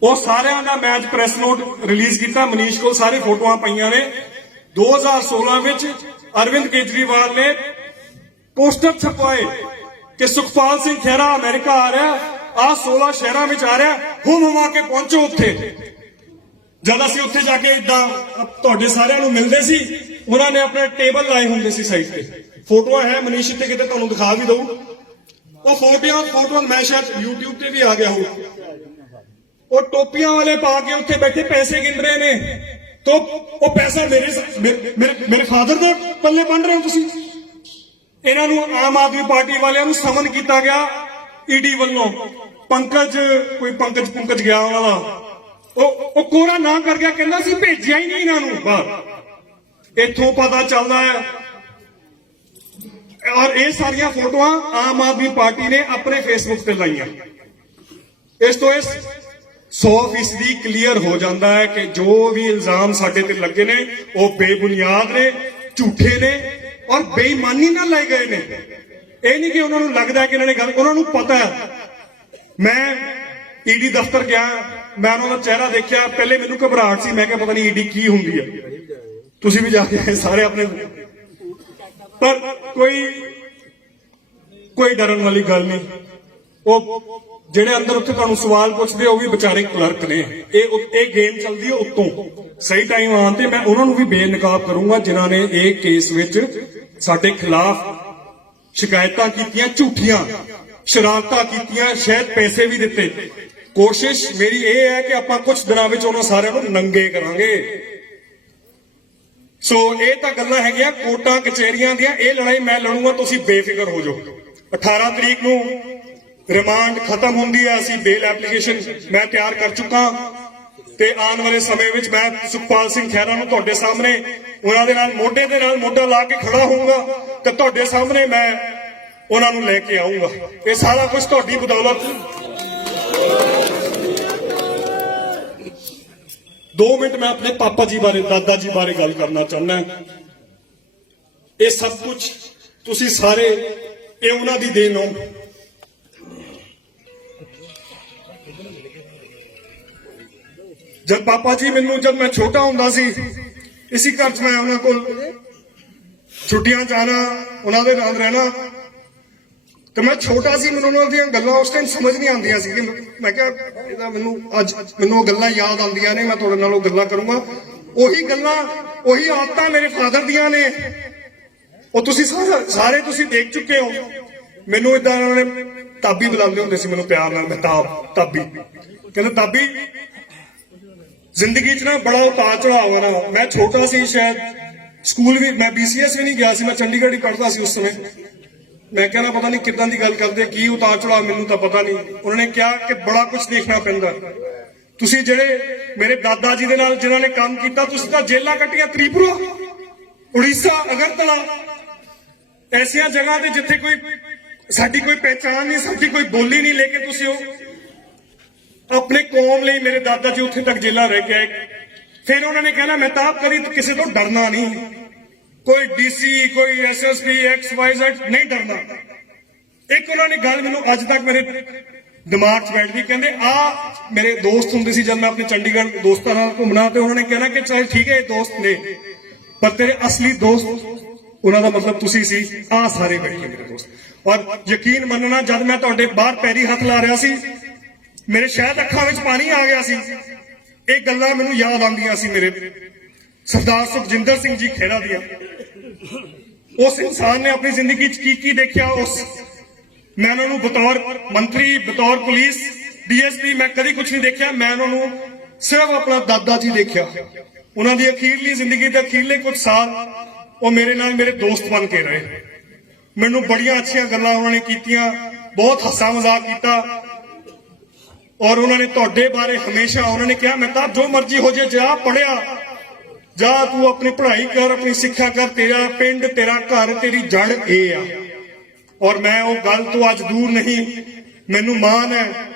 ਉਹ ਸਾਰਿਆਂ ਦਾ ਮੈਚ ਪ੍ਰੈਸ ਨੋਟ ਰਿਲੀਜ਼ ਕੀਤਾ, ਮਨੀਸ਼ ਕੋਲ ਸਾਰੇ ਫੋਟੋਆਂ ਪਈਆਂ ਨੇ। 2016 ਵਿੱਚ ਅਰਵਿੰਦ ਕੇਜਰੀਵਾਲ ਨੇ ਪੋਸਟਰ ਛਪਵਾਏ ਕਿ ਸੁਖਪਾਲ ਸਿੰਘ ਖਹਿਰਾ ਅਮਰੀਕਾ ਆ ਰਿਹਾ, ਆ 16 ਸ਼ਹਿਰਾਂ ਵਿੱਚ ਆ ਰਿਹਾ, ਹੁਮਾ ਕੇ ਪਹੁੰਚੋ ਉੱਥੇ। ਜਦ ਅਸੀਂ ਉੱਥੇ ਜਾ ਕੇ ਇਦਾਂ ਤੁਹਾਡੇ ਸਾਰਿਆਂ ਨੂੰ ਮਿਲਦੇ ਸੀ, ਉਹਨਾਂ ਨੇ ਆਪਣੇ ਟੇਬਲ ਲਾਏ ਹੁੰਦੇ ਸੀ ਸਾਈਡ ਤੇ। ਫੋਟੋਆਂ ਹੈ ਮਨੀਸ਼ ਤੇ ਕਿਤੇ ਤੁਹਾਨੂੰ ਦਿਖਾ ਵੀ ਦਊ। ਉਹ ਫੋਟੋਆਂ ਮੈਂ ਸ਼ਾਇਦ YouTube ਤੇ ਵੀ ਆ ਗਿਆ ਹੋਊ। ਉਹ ਟੋਪੀਆਂ ਵਾਲੇ ਪਾ ਕੇ ਉੱਥੇ ਬੈਠੇ ਪੈਸੇ ਗਿਣ ਰਹੇ ਨੇ। तो ਉਹ ਪੈਸਾ ਮੇਰੇ ਫਾਦਰ ਦੇ ਪੱਲੇ ਬੰਨ ਰਹੇ ਹੋ ਤੁਸੀਂ। ਇਹਨਾਂ ਨੂੰ ਆਮ ਆਦਮੀ ਪਾਰਟੀ ਵਾਲਿਆਂ ਨੂੰ ਸਮਨ ਕੀਤਾ ਗਿਆ ਈਡੀ ਵੱਲੋਂ। ਪੰਕਜ ਗਿਆ ਵਾਲਾ ਉਹ ਕੋਰਾ ਨਾ ਕਰ ਗਿਆ, ਕਹਿੰਦਾ ਸੀ ਭੇਜਿਆ ਹੀ ਨਹੀਂ ਇਹਨਾਂ ਨੂੰ ਬਾਹਰ। ਇੱਥੋਂ ਪਤਾ ਚੱਲਦਾ ਹੈ। ਔਰ ਇਹ ਸਾਰੀਆਂ ਫੋਟੋਆਂ ਆਮ ਆਦਮੀ ਪਾਰਟੀ ਨੇ ਆਪਣੇ ਫੇਸਬੁੱਕ ਤੇ ਲਾਈਆਂ। ਇਸ ਤੋਂ 100% ਕਲੀਅਰ ਹੋ ਜਾਂਦਾ ਹੈ ਕਿ ਜੋ ਵੀ ਇਲਜ਼ਾਮ ਸਾਡੇ ਤੇ ਲੱਗੇ ਨੇ ਉਹ ਬੇਬੁਨਿਆਦ ਨੇ, ਝੂਠੇ ਨੇ ਔਰ ਬੇਈਮਾਨੀ ਨਾਲ ਲਾਏ ਗਏ ਨੇ। ਇਹ ਨਹੀਂ ਕਿ ਉਹਨਾਂ ਨੂੰ ਲੱਗਦਾ ਕਿ ਇਹਨਾਂ ਨੇ ਗੱਲ, ਉਹਨਾਂ ਨੂੰ ਪਤਾ ਹੈ। ਮੈਂ ਈਡੀ ਦਫ਼ਤਰ ਗਿਆ, ਮੈਂ ਉਹਨਾਂ ਦਾ ਚਿਹਰਾ ਦੇਖਿਆ, ਪਹਿਲੇ ਮੈਨੂੰ ਘਬਰਾਹਟ ਸੀ, ਮੈਂ ਕਿਹਾ ਪਤਾ ਨਹੀਂ ਈਡੀ ਕੀ ਹੁੰਦੀ ਹੈ। ਤੁਸੀਂ ਵੀ ਜਾ ਕੇ ਸਾਰੇ ਆਪਣੇ, ਪਰ ਕੋਈ ਡਰਨ ਵਾਲੀ ਗੱਲ ਨਹੀਂ। ਉਹ ਜਿਹੜੇ ਅੰਦਰ ਉੱਥੇ ਤੁਹਾਨੂੰ ਸਵਾਲ ਪੁੱਛਦੇ ਉਹ ਵੀ ਵਿਚਾਰੇ ਕਲਰਕ ਨੇ। ਇਹ ਗੇਮ ਚੱਲਦੀ ਹੈ ਉੱਤੋਂ। ਸਹੀ ਟਾਈਮ ਆਉਣ ਤੇ ਮੈਂ ਉਹਨਾਂ ਨੂੰ ਵੀ ਬੇਨਕਾਬ ਕਰੂੰਗਾ ਜਿਨ੍ਹਾਂ ਨੇ ਇਹ ਕੇਸ ਵਿੱਚ ਸਾਡੇ ਖਿਲਾਫ ਸ਼ਿਕਾਇਤਾਂ ਕੀਤੀਆਂ, ਝੂਠੀਆਂ ਸ਼ਰਾਰਤਾਂ ਕੀਤੀਆਂ, ਸ਼ਾਇਦ ਪੈਸੇ ਵੀ ਦਿੱਤੇ। ਕੋਸ਼ਿਸ਼ ਮੇਰੀ ਇਹ ਹੈ ਕਿ ਆਪਾਂ ਕੁਝ ਦਿਨਾਂ ਵਿੱਚ ਉਹਨਾਂ ਸਾਰਿਆਂ ਨੂੰ ਨੰਗੇ ਕਰਾਂਗੇ। ਸੋ ਇਹ ਤਾਂ ਗੱਲਾਂ ਹੈਗੀਆਂ ਕੋਰਟਾਂ ਕਚਹਿਰੀਆਂ ਦੀਆਂ। ਇਹ ਲੜਾਈ ਮੈਂ ਲੜੂੰਗਾ, ਤੁਸੀਂ ਬੇਫਿਕਰ ਹੋ ਜਾਓ। 18 ਤਰੀਕ ਨੂੰ ਰਿਮਾਂਡ ਖਤਮ ਹੁੰਦੀ ਹੈ। ਅਸੀਂ ਬੇਲ ਐਪਲੀਕੇਸ਼ਨ ਮੈਂ ਤਿਆਰ ਕਰ ਚੁੱਕਾ ਤੇ ਆਉਣ ਵਾਲੇ ਸਮੇਂ ਵਿੱਚ ਮੈਂ ਸੁਖਪਾਲ ਸਿੰਘ ਖਹਿਰਾ ਨੂੰ ਤੁਹਾਡੇ ਸਾਹਮਣੇ ਉਹਨਾਂ ਦੇ ਨਾਲ ਮੋਢੇ ਦੇ ਨਾਲ ਮੋਢਾ ਲਾ ਕੇ ਖੜਾ ਹੋਊਂਗਾ ਤੇ ਤੁਹਾਡੇ ਸਾਹਮਣੇ ਮੈਂ ਉਹਨਾਂ ਨੂੰ ਲੈ ਕੇ ਆਊਂਗਾ। ਇਹ ਸਾਰਾ ਕੁਝ ਤੁਹਾਡੀ ਬਦੌਲਤ। 2 ਮਿੰਟ ਮੈਂ ਆਪਣੇ ਪਾਪਾ ਜੀ ਬਾਰੇ, ਦਾਦਾ ਜੀ ਬਾਰੇ ਗੱਲ ਕਰਨਾ ਚਾਹੁੰਦਾ। ਇਹ ਸਭ ਕੁਝ ਤੁਸੀਂ ਸਾਰੇ ਇਹ ਉਹਨਾਂ ਦੀ ਦੇਣ ਹੋ। ਜਦ ਪਾਪਾ ਜੀ ਮੈਨੂੰ, ਜਦ ਮੈਂ ਛੋਟਾ ਹੁੰਦਾ ਸੀ, ਇਸੇ ਘਰ 'ਚ ਮੈਂ ਉਹਨਾਂ ਕੋਲ ਛੁੱਟੀਆਂ ਜਾਣਾ, ਉਹਨਾਂ ਦੇ ਨਾਲ ਰਹਿਣਾ। ਤੇ ਮੈਂ ਛੋਟਾ ਸੀ, ਮੈਨੂੰ ਉਹਨਾਂ ਦੀਆਂ ਗੱਲਾਂ ਉਸ ਟਾਈਮ ਸਮਝ ਨਹੀਂ ਆਉਂਦੀਆਂ ਸੀ। ਮੈਂ ਕਿਹਾ ਇਹਦਾ ਅੱਜ ਮੈਨੂੰ ਉਹ ਗੱਲਾਂ ਯਾਦ ਆਉਂਦੀਆਂ ਨੇ, ਮੈਂ ਤੁਹਾਡੇ ਨਾਲ ਉਹ ਗੱਲਾਂ ਕਰੂੰਗਾ। ਉਹੀ ਗੱਲਾਂ, ਉਹੀ ਆਦਤਾਂ ਮੇਰੇ ਫਾਦਰ ਦੀਆਂ ਨੇ। ਉਹ ਤੁਸੀਂ ਸਾਰੇ ਤੁਸੀਂ ਦੇਖ ਚੁੱਕੇ ਹੋ। ਮੈਨੂੰ ਏਦਾਂ ਉਹਨਾਂ ਨੇ ਤਾਬੀ ਬੁਲਾਉਂਦੇ ਹੁੰਦੇ ਸੀ, ਮੈਨੂੰ ਪਿਆਰ ਨਾਲ ਮਹਿਤਾਬ ਤਾਬੀ। ਕਹਿੰਦੇ ਤਾਬੀ ਜ਼ਿੰਦਗੀ 'ਚ ਨਾ ਬੜਾ ਉਤਾਰ ਚੜਾਅ ਹੋਣਾ। ਮੈਂ ਛੋਟਾ ਸੀ, ਸ਼ਾਇਦ ਸਕੂਲ ਵੀ ਮੈਂ BCS ਵੀ ਨਹੀਂ ਗਿਆ ਸੀ, ਮੈਂ ਚੰਡੀਗੜ੍ਹ ਹੀ ਪੜ੍ਹਦਾ ਸੀ ਉਸ ਸਮੇਂ। ਮੈਂ ਕਹਿੰਦਾ ਪਤਾ ਨਹੀਂ ਕਿੱਦਾਂ ਦੀ ਗੱਲ ਕਰਦੇ, ਕੀ ਉਤਾਰ ਚੜਾਅ, ਮੈਨੂੰ ਤਾਂ ਪਤਾ ਨਹੀਂ। ਉਹਨਾਂ ਨੇ ਕਿਹਾ ਕਿ ਬੜਾ ਕੁਝ ਦੇਖਣਾ ਪੈਂਦਾ। ਤੁਸੀਂ ਜਿਹੜੇ ਮੇਰੇ ਦਾਦਾ ਜੀ ਦੇ ਨਾਲ ਜਿਨ੍ਹਾਂ ਨੇ ਕੰਮ ਕੀਤਾ, ਤੁਸੀਂ ਤਾਂ ਜੇਲਾਂ ਕੱਟੀਆਂ, ਤ੍ਰਿਪੁਰਾ, ਉੜੀਸਾ, ਅਗਰਤਲਾ, ਐਸੀਆਂ ਜਗ੍ਹਾ ਤੇ ਜਿੱਥੇ ਕੋਈ ਸਾਡੀ ਕੋਈ ਪਹਿਚਾਣ ਨਹੀਂ, ਸਾਡੀ ਕੋਈ ਬੋਲੀ ਨਹੀਂ, ਲੇਕਿਨ ਤੁਸੀਂ ਉਹ ਆਪਣੇ ਕੌਮ ਲਈ ਮੇਰੇ ਦਾਦਾ ਜੀ ਉੱਥੇ ਤੱਕ ਜੇਲਾਂ ਰਹਿ ਕੇ ਆਏ। ਫਿਰ ਉਹਨਾਂ ਨੇ ਕਹਿਣਾ ਮਹਿਤਾਬ ਕਦੀ ਕਿਸੇ ਤੋਂ ਡਰਨਾ ਨਹੀਂ, ਕੋਈ ਡੀਸੀ ਕੋਈ ਐਸਐਸਪੀ XYZ ਨਹੀਂ ਡਰਨਾ। ਇੱਕ ਉਹਨਾਂ ਨੇ ਗੱਲ ਮੈਨੂੰ ਅੱਜ ਤੱਕ ਮੇਰੇ ਦਿਮਾਗ 'ਚ ਬੈਠਦੀ, ਕਹਿੰਦੇ ਆ ਮੇਰੇ ਦੋਸਤ ਹੁੰਦੇ ਸੀ ਜਦ ਮੈਂ ਆਪਣੇ ਚੰਡੀਗੜ੍ਹ ਦੋਸਤਾਂ ਨਾਲ ਘੁੰਮਣਾ, ਤੇ ਉਹਨਾਂ ਨੇ ਕਹਿਣਾ ਕਿ ਚਲ ਠੀਕ ਹੈ ਇਹ ਦੋਸਤ ਨੇ, ਪਰ ਤੇਰੇ ਅਸਲੀ ਦੋਸਤ ਉਹਨਾਂ ਦਾ ਮਤਲਬ ਤੁਸੀਂ ਸੀ। ਆ ਸਾਰੇ ਬੈਠੇ ਮੇਰੇ ਦੋਸਤ। ਔਰ ਯਕੀਨ ਮੰਨਣਾ, ਜਦ ਮੈਂ ਤੁਹਾਡੇ ਬਾਹਰ ਪੈਰੀ ਹੱਥ ਲਾ ਰਿਹਾ ਸੀ ਮੇਰੇ ਸ਼ਾਇਦ ਅੱਖਾਂ ਵਿੱਚ ਪਾਣੀ ਆ ਗਿਆ ਸੀ। ਇਹ ਗੱਲਾਂ ਮੈਨੂੰ ਯਾਦ ਆਉਂਦੀਆਂ ਸੀ ਮੇਰੇ ਸਰਦਾਰ ਸੁਖਜਿੰਦਰ ਸਿੰਘ ਜੀ ਖਹਿਰਾ ਦੀਆਂ। ਉਸ ਇਨਸਾਨ ਨੇ ਆਪਣੀ ਜ਼ਿੰਦਗੀ 'ਚ ਕੀ ਦੇਖਿਆ, ਮੈਂ ਉਹਨਾਂ ਨੂੰ ਬਤੌਰ ਮੰਤਰੀ, ਬਤੌਰ ਪੁਲਿਸ DSP ਮੈਂ ਕਦੀ ਕੁਝ ਨਹੀਂ ਦੇਖਿਆ। ਮੈਂ ਉਹਨਾਂ ਨੂੰ ਸਿਰਫ ਆਪਣਾ ਦਾਦਾ ਜੀ ਦੇਖਿਆ। ਉਹਨਾਂ ਦੀ ਅਖੀਰਲੀ ਜ਼ਿੰਦਗੀ ਦੇ ਅਖੀਰਲੇ ਕੁਝ ਸਾਲ ਉਹ ਮੇਰੇ ਨਾਲ ਮੇਰੇ ਦੋਸਤ ਬਣ ਕੇ ਰਹੇ। ਮੈਨੂੰ ਬੜੀਆਂ ਅੱਛੀਆਂ ਗੱਲਾਂ ਉਹਨਾਂ ਨੇ ਕੀਤੀਆਂ, ਬਹੁਤ ਹੱਸਾ ਮਜ਼ਾਕ ਕੀਤਾ। ਔਰ ਉਹਨਾਂ ਨੇ ਤੁਹਾਡੇ ਬਾਰੇ ਹਮੇਸ਼ਾ ਉਹਨਾਂ ਨੇ ਕਿਹਾ ਮਹਿਤਾਬ ਜੋ ਮਰਜ਼ੀ ਹੋ ਜਾਏ, ਜਾ ਪੜਿਆ, ਜਾ ਤੂੰ ਆਪਣੀ ਪੜ੍ਹਾਈ ਕਰ, ਆਪਣੀ ਸਿੱਖਿਆ ਕਰ, ਤੇਰਾ ਪਿੰਡ, ਤੇਰਾ ਘਰ, ਤੇਰੀ ਜੜ ਇਹ ਆ। ਔਰ ਮੈਂ ਉਹ ਗੱਲ ਤੋਂ ਅੱਜ ਦੂਰ ਨਹੀਂ। ਮੈਨੂੰ ਮਾਣ ਹੈ,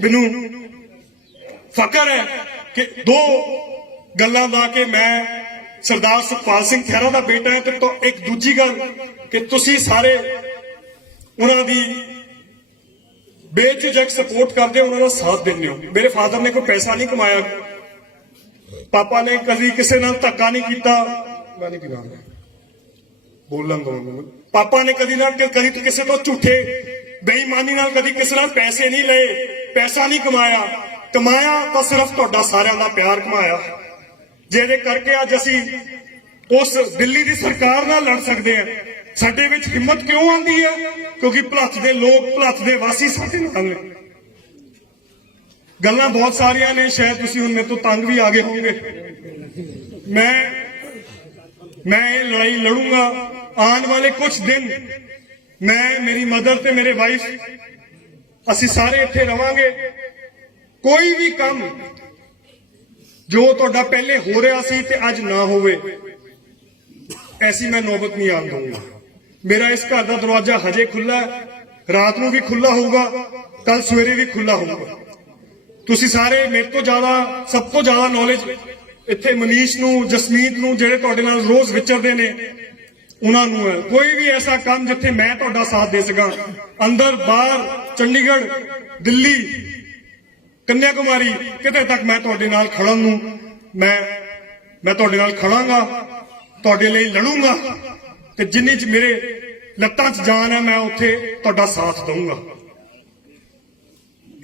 ਮੈਨੂੰ ਫਖਰ ਹੈ ਕਿ ਦੋ ਗੱਲਾਂ ਦਾ ਕਿ ਮੈਂ ਸਰਦਾਰ ਸੁਖਪਾਲ ਸਿੰਘ ਖਹਿਰਾ ਦਾ ਬੇਟਾ ਹਾਂ। ਤੇ ਇੱਕ ਦੂਜੀ ਗੱਲ ਕਿ ਤੁਸੀਂ ਸਾਰੇ ਉਹਨਾਂ ਦੀ ਬੇਝਿਜਕ ਸਪੋਰਟ ਕਰਦੇ ਹੋ, ਉਹਨਾਂ ਦਾ ਸਾਥ ਦਿੰਦੇ ਹੋ। ਮੇਰੇ ਫਾਦਰ ਨੇ ਕੋਈ ਪੈਸਾ ਨਹੀਂ ਕਮਾਇਆ, ਪਾਪਾ ਨੇ ਕਦੀ ਕਿਸੇ ਨਾਲ ਧੱਕਾ ਨਹੀਂ ਕੀਤਾ। ਮੈਂ ਨਹੀਂ ਪੀਣਾ ਬੋਲਣ ਦੋ ਮੈਨੂੰ। ਪਾਪਾ ਨੇ ਕਦੀ ਕਿਸੇ ਤੋਂ ਝੂਠੇ ਬੇਈਮਾਨੀ ਨਾਲ ਕਦੀ ਕਿਸੇ ਨਾਲ ਪੈਸੇ ਨਹੀਂ ਲਏ, ਪੈਸਾ ਨਹੀਂ ਕਮਾਇਆ। ਕਮਾਇਆ ਤਾਂ ਸਿਰਫ ਤੁਹਾਡਾ ਸਾਰਿਆਂ ਦਾ ਪਿਆਰ ਕਮਾਇਆ, ਜਿਹਦੇ ਕਰਕੇ ਅੱਜ ਅਸੀਂ ਉਸ ਦਿੱਲੀ ਦੀ ਸਰਕਾਰ ਨਾਲ ਲੜ ਸਕਦੇ ਹਾਂ। ਸਾਡੇ ਵਿੱਚ ਹਿੰਮਤ ਕਿਉਂ ਆਉਂਦੀ ਹੈ? ਕਿਉਂਕਿ ਭਲੱਥ ਦੇ ਲੋਕ, ਭਲੱਥ ਦੇ ਵਾਸੀ ਸਾਡੇ ਨਾਲ ਨੇ। ਗੱਲਾਂ ਬਹੁਤ ਸਾਰੀਆਂ ਨੇ, ਸ਼ਾਇਦ ਤੁਸੀਂ ਹੁਣ ਮੇਰੇ ਤੋਂ ਤੰਗ ਵੀ ਆ ਗਏ ਹੋਵੋਗੇ। ਮੈਂ ਇਹ ਲੜਾਈ ਲੜੂੰਗਾ। ਆਉਣ ਵਾਲੇ ਕੁਝ ਦਿਨ ਮੈਂ, ਮੇਰੀ ਮਦਰ ਤੇ ਮੇਰੇ ਵਾਈਫ, ਅਸੀਂ ਸਾਰੇ ਇੱਥੇ ਰਵਾਂਗੇ। ਕੋਈ ਵੀ ਕੰਮ ਜੋ ਤੁਹਾਡਾ ਪਹਿਲੇ ਹੋ ਰਿਹਾ ਸੀ ਤੇ ਅੱਜ ਨਾ ਹੋਵੇ, ਐਸੀ ਮੈਂ ਨੌਬਤ ਨਹੀਂ ਆਉਣ ਦਊਂਗਾ। ਮੇਰਾ ਇਸ ਘਰ ਦਾ ਦਰਵਾਜ਼ਾ ਹਜੇ ਖੁੱਲਾ, ਰਾਤ ਨੂੰ ਵੀ ਖੁੱਲਾ ਹੋਊਗਾ, ਕੱਲ ਸਵੇਰੇ ਵੀ ਖੁੱਲਾ ਹੋਊਗਾ। ਤੁਸੀਂ ਸਾਰੇ ਮੇਰੇ ਤੋਂ ਜ਼ਿਆਦਾ, ਸਭ ਤੋਂ ਜ਼ਿਆਦਾ ਨੌਲੇਜ ਇੱਥੇ ਮਨੀਸ਼ ਨੂੰ, ਜਸਮੀਤ ਨੂੰ, ਜਿਹੜੇ ਤੁਹਾਡੇ ਨਾਲ ਰੋਜ਼ ਵਿਚਰਦੇ ਨੇ, ਉਹਨਾਂ ਨੂੰ ਹੈ। ਕੋਈ ਵੀ ਐਸਾ ਕੰਮ ਜਿੱਥੇ ਮੈਂ ਤੁਹਾਡਾ ਸਾਥ ਦੇ ਸਕਾਂ, ਅੰਦਰ ਬਾਹਰ, ਚੰਡੀਗੜ੍ਹ, ਦਿੱਲੀ, ਕੰਨਿਆ ਕੁਮਾਰੀ, ਕਿਤੇ ਤੱਕ ਮੈਂ ਤੁਹਾਡੇ ਨਾਲ ਖੜਨ ਨੂੰ ਮੈਂ ਤੁਹਾਡੇ ਨਾਲ ਖੜਾਂਗਾ, ਤੁਹਾਡੇ ਲਈ ਲੜੂੰਗਾ। ਤੇ ਜਿੰਨੀ ਚ ਮੇਰੇ ਲੱਤਾਂ 'ਚ ਜਾਨ ਹੈ, ਮੈਂ ਉੱਥੇ ਤੁਹਾਡਾ ਸਾਥ ਦਊਂਗਾ।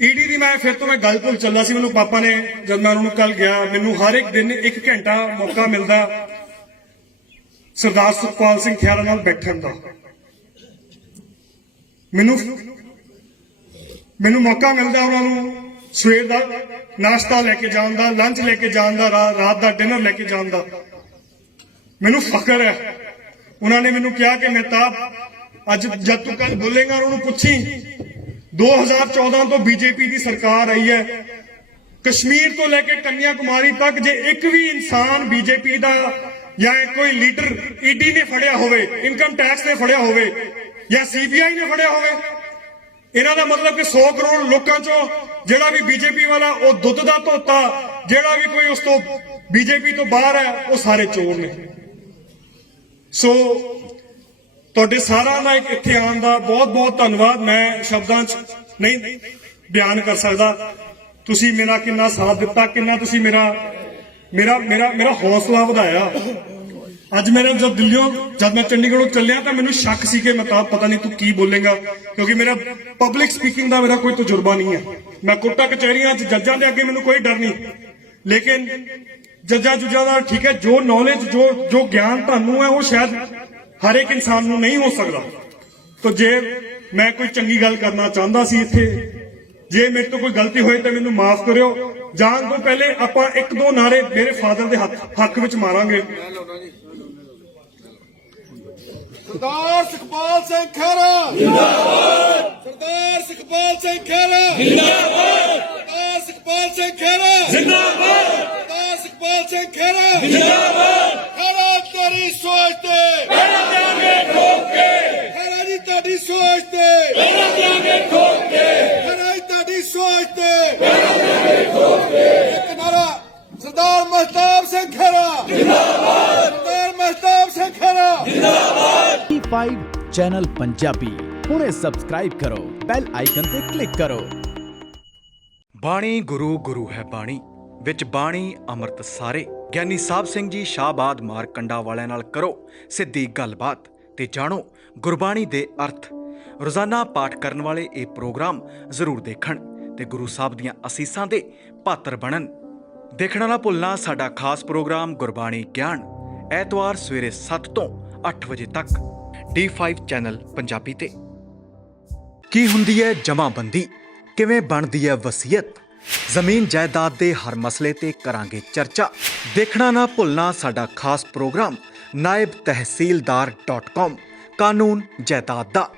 ਈਡੀ ਦੀ ਮੈਂ ਫਿਰ ਤੋਂ ਮੈਂ ਗੱਲ ਭੁੱਲ ਚੱਲਾ ਸੀ। ਮੈਨੂੰ ਪਾਪਾ ਨੇ, ਜਦ ਮੈਂ ਉਹਨਾਂ ਨੂੰ ਕੱਲ ਗਿਆ, ਮੈਨੂੰ ਹਰ ਇੱਕ ਦਿਨ 1 ਘੰਟਾ ਮੌਕਾ ਮਿਲਦਾ ਸਰਦਾਰ ਸੁਖਪਾਲ ਸਿੰਘ ਖਹਿਰਾ ਨਾਲ ਬੈਠਣ ਦਾ। ਮੈਨੂੰ ਮੌਕਾ ਮਿਲਦਾ ਉਹਨਾਂ ਨੂੰ ਸਵੇਰ ਦਾ ਨਾਸ਼ਤਾ ਲੈ ਕੇ ਜਾਣ ਦਾ, ਲੰਚ ਲੈ ਕੇ ਜਾਣ ਦਾ, ਰਾਤ ਦਾ ਡਿਨਰ ਲੈ ਕੇ ਜਾਣ ਦਾ। ਮੈਨੂੰ ਫਖਰ ਹੈ। ਉਹਨਾਂ ਨੇ ਮੈਨੂੰ ਕਿਹਾ ਕਿ ਮਹਿਤਾਬ, ਅੱਜ ਜਦ ਤੂੰ ਕੱਲ ਬੋਲੇਗਾ ਉਹਨਾਂ ਨੂੰ ਪੁੱਛੀ 2014 ਤੋਂ ਬੀਜੇਪੀ ਦੀ ਸਰਕਾਰ ਆਈ ਹੈ, ਕਸ਼ਮੀਰ ਤੋਂ ਲੈ ਕੇ ਕੰਨਿਆ ਕੁਮਾਰੀ ਤੱਕ ਜੇ ਇੱਕ ਵੀ ਇਨਸਾਨ ਬੀਜੇਪੀ ਦਾ ਜਾਂ ਕੋਈ ਲੀਡਰ ਈਡੀ ਨੇ ਫੜਿਆ ਹੋਵੇ, ਇਨਕਮ ਟੈਕਸ ਨੇ ਫੜਿਆ ਹੋਵੇ ਜਾਂ CBI ਨੇ ਫੜਿਆ ਹੋਵੇ, ਇਹਨਾਂ ਦਾ ਮਤਲਬ ਕਿ 100 ਕਰੋੜ ਲੋਕਾਂ ਚੋਂ ਜਿਹੜਾ ਵੀ ਬੀਜੇਪੀ ਵਾਲਾ ਉਹ ਦੁੱਧ ਦਾ ਧੋਤਾ, ਜਿਹੜਾ ਵੀ ਕੋਈ ਉਸ ਤੋਂ ਬੀਜੇਪੀ ਤੋਂ ਬਾਹਰ ਹੈ, ਉਹ ਸਾਰੇ ਚੋਰ ਨੇ। ਸੋ ਤੁਹਾਡੇ ਸਾਰਿਆਂ ਦਾ ਇੱਥੇ ਆਉਣ ਦਾ ਬਹੁਤ ਬਹੁਤ ਧੰਨਵਾਦ। ਮੈਂ ਸ਼ਬਦਾਂ 'ਚ ਨਹੀਂ ਬਿਆਨ ਕਰ ਸਕਦਾ ਤੁਸੀਂ ਮੇਰਾ ਕਿੰਨਾ ਸਾਥ ਦਿੱਤਾ, ਕਿੰਨਾ ਤੁਸੀਂ ਮੇਰਾ ਹੌਸਲਾ ਵਧਾਇਆ। ਅੱਜ ਮੇਰਾ ਜਦ ਮੈਂ ਚੰਡੀਗੜ੍ਹੋਂ ਚੱਲਿਆ ਤਾਂ ਮੈਨੂੰ ਸ਼ੱਕ ਸੀ ਕਿ ਮਹਿਤਾਬ ਪਤਾ ਨਹੀਂ ਤੂੰ ਕੀ ਬੋਲੇਗਾ, ਕਿਉਂਕਿ ਮੇਰਾ ਪਬਲਿਕ ਸਪੀਕਿੰਗ ਦਾ ਮੇਰਾ ਕੋਈ ਤਜਰਬਾ ਨਹੀਂ ਹੈ। ਮੈਂ ਕੋਰਟਾਂ ਕਚਹਿਰੀਆਂ 'ਚ ਜੱਜਾਂ ਦੇ ਅੱਗੇ ਮੈਨੂੰ ਕੋਈ ਡਰ ਨਹੀਂ, ਲੇਕਿਨ ਜੱਜਾਂ ਜੁੱਜਾਂ ਦਾ ਠੀਕ ਹੈ, ਜੋ ਨੌਲੇਜ, ਜੋ ਗਿਆਨ ਤੁਹਾਨੂੰ ਹੈ, ਉਹ ਸ਼ਾਇਦ ਹਰ ਇੱਕ ਇਨਸਾਨ ਨੂੰ ਨਹੀਂ ਹੋ ਸਕਦਾ। ਤਾਂ ਜੇ ਮੈਂ ਕੋਈ ਚੰਗੀ ਗੱਲ ਕਰਨਾ ਚਾਹੁੰਦਾ ਸੀ ਇੱਥੇ, ਜੇ ਮੇਰੇ ਤੋਂ ਕੋਈ ਗਲਤੀ ਹੋਏ ਤਾਂ ਮੈਨੂੰ ਮਾਫ ਕਰਿਓ। ਜਾਣ ਤੋਂ ਪਹਿਲੇ ਆਪਾਂ 1-2 ਨਾਰੇ ਮੇਰੇ ਫਾਦਰ ਦੇ ਹੱਕ ਵਿੱਚ ਮਾਰਾਂਗੇ। ਸਰਦਾਰ ਸੁਖਪਾਲ ਸਿੰਘ ਖਹਿਰਾ ਜਿੰਦਾਬਾਦ, ਸਰਦਾਰ ਸੁਖਪਾਲ ਸਿੰਘ ਖਹਿਰਾ ਜਿੰਦਾਬਾਦ, ਸਰਦਾਰ ਸੁਖਪਾਲ ਸਿੰਘ ਖਹਿਰਾ ਜਿੰਦਾਬਾਦ, ਸਰਦਾਰ ਸੁਖਪਾਲ ਸਿੰਘ ਖਹਿਰਾ ਜਿੰਦਾਬਾਦ। ਖਹਿਰਾ ਤੇਰੀ ਸੋਚ ਤੇ ਖਹਿਰਾ ਦੇਾਂਗੇ ਠੋਕ ਕੇ, ਖਹਿਰਾ ਜੀ ਤੁਹਾਡੀ ਸੋਚ ਤੇ ਖਰਾਈ ਤੁਹਾਡੀ ਸੋਚ ਤੇ ਇੱਕ ਨਾਰਾ ਸਰਦਾਰ ਮਹਿਤਾਬ ਸਿੰਘ ਖਹਿਰਾ ਜਿੰਦਾਬਾਦ ਸਰਦਾਰ ਮਹਿਤਾਬ ਸਿੰਘ ਖਹਿਰਾ T5 ਚੈਨਲ ਪੰਜਾਬੀ ਹੁਣੇ ਸਬਸਕ੍ਰਾਈਬ ਕਰੋ ਬੈਲ ਆਈਕਨ ਤੇ ਕਲਿੱਕ ਕਰੋ। ਬਾਣੀ ਗੁਰੂ ਗੁਰੂ ਹੈ ਬਾਣੀ ਵਿੱਚ ਬਾਣੀ ਅੰਮ੍ਰਿਤ ਸਾਰੇ। ਗਿਆਨੀ ਸਾਹਿਬ ਸਿੰਘ ਜੀ ਸ਼ਾਹਬਾਦ ਮਾਰਕੰਡਾ ਵਾਲਿਆਂ ਨਾਲ ਕਰੋ ਸਿੱਧੀ ਗੱਲਬਾਤ ਤੇ ਜਾਣੋ ਗੁਰਬਾਣੀ ਦੇ ਅਰਥ। ਰੋਜ਼ਾਨਾ ਪਾਠ ਕਰਨ ਵਾਲੇ ਇਹ ਪ੍ਰੋਗਰਾਮ ਜ਼ਰੂਰ ਦੇਖਣ ਤੇ ਗੁਰੂ ਸਾਹਿਬ ਦੀਆਂ ਅਸੀਸਾਂ ਦੇ ਪਾਤਰ ਬਣਨ। ਦੇਖਣਾ ਨਾ ਭੁੱਲਣਾ ਸਾਡਾ ਖਾਸ ਪ੍ਰੋਗਰਾਮ ਗੁਰਬਾਣੀ ਗਿਆਨ ਐਤਵਾਰ ਸਵੇਰੇ 7 ਤੋਂ 8 ਵਜੇ ਤੱਕ D5 ਚੈਨਲ ਪੰਜਾਬੀ ਤੇ। ਕੀ ਹੁੰਦੀ ਹੈ ਜਮਾਬੰਦੀ, ਕਿਵੇਂ ਬਣਦੀ ਹੈ ਵਸੀਅਤ, ਜ਼ਮੀਨ ਜਾਇਦਾਦ ਦੇ ਹਰ ਮਸਲੇ ਤੇ ਕਰਾਂਗੇ ਚਰਚਾ। ਦੇਖਣਾ ਨਾ ਭੁੱਲਣਾ ਸਾਡਾ ਖਾਸ ਪ੍ਰੋਗਰਾਮ naibtehsildar.com ਕਾਨੂੰਨ ਜਾਇਦਾਦ ਦਾ।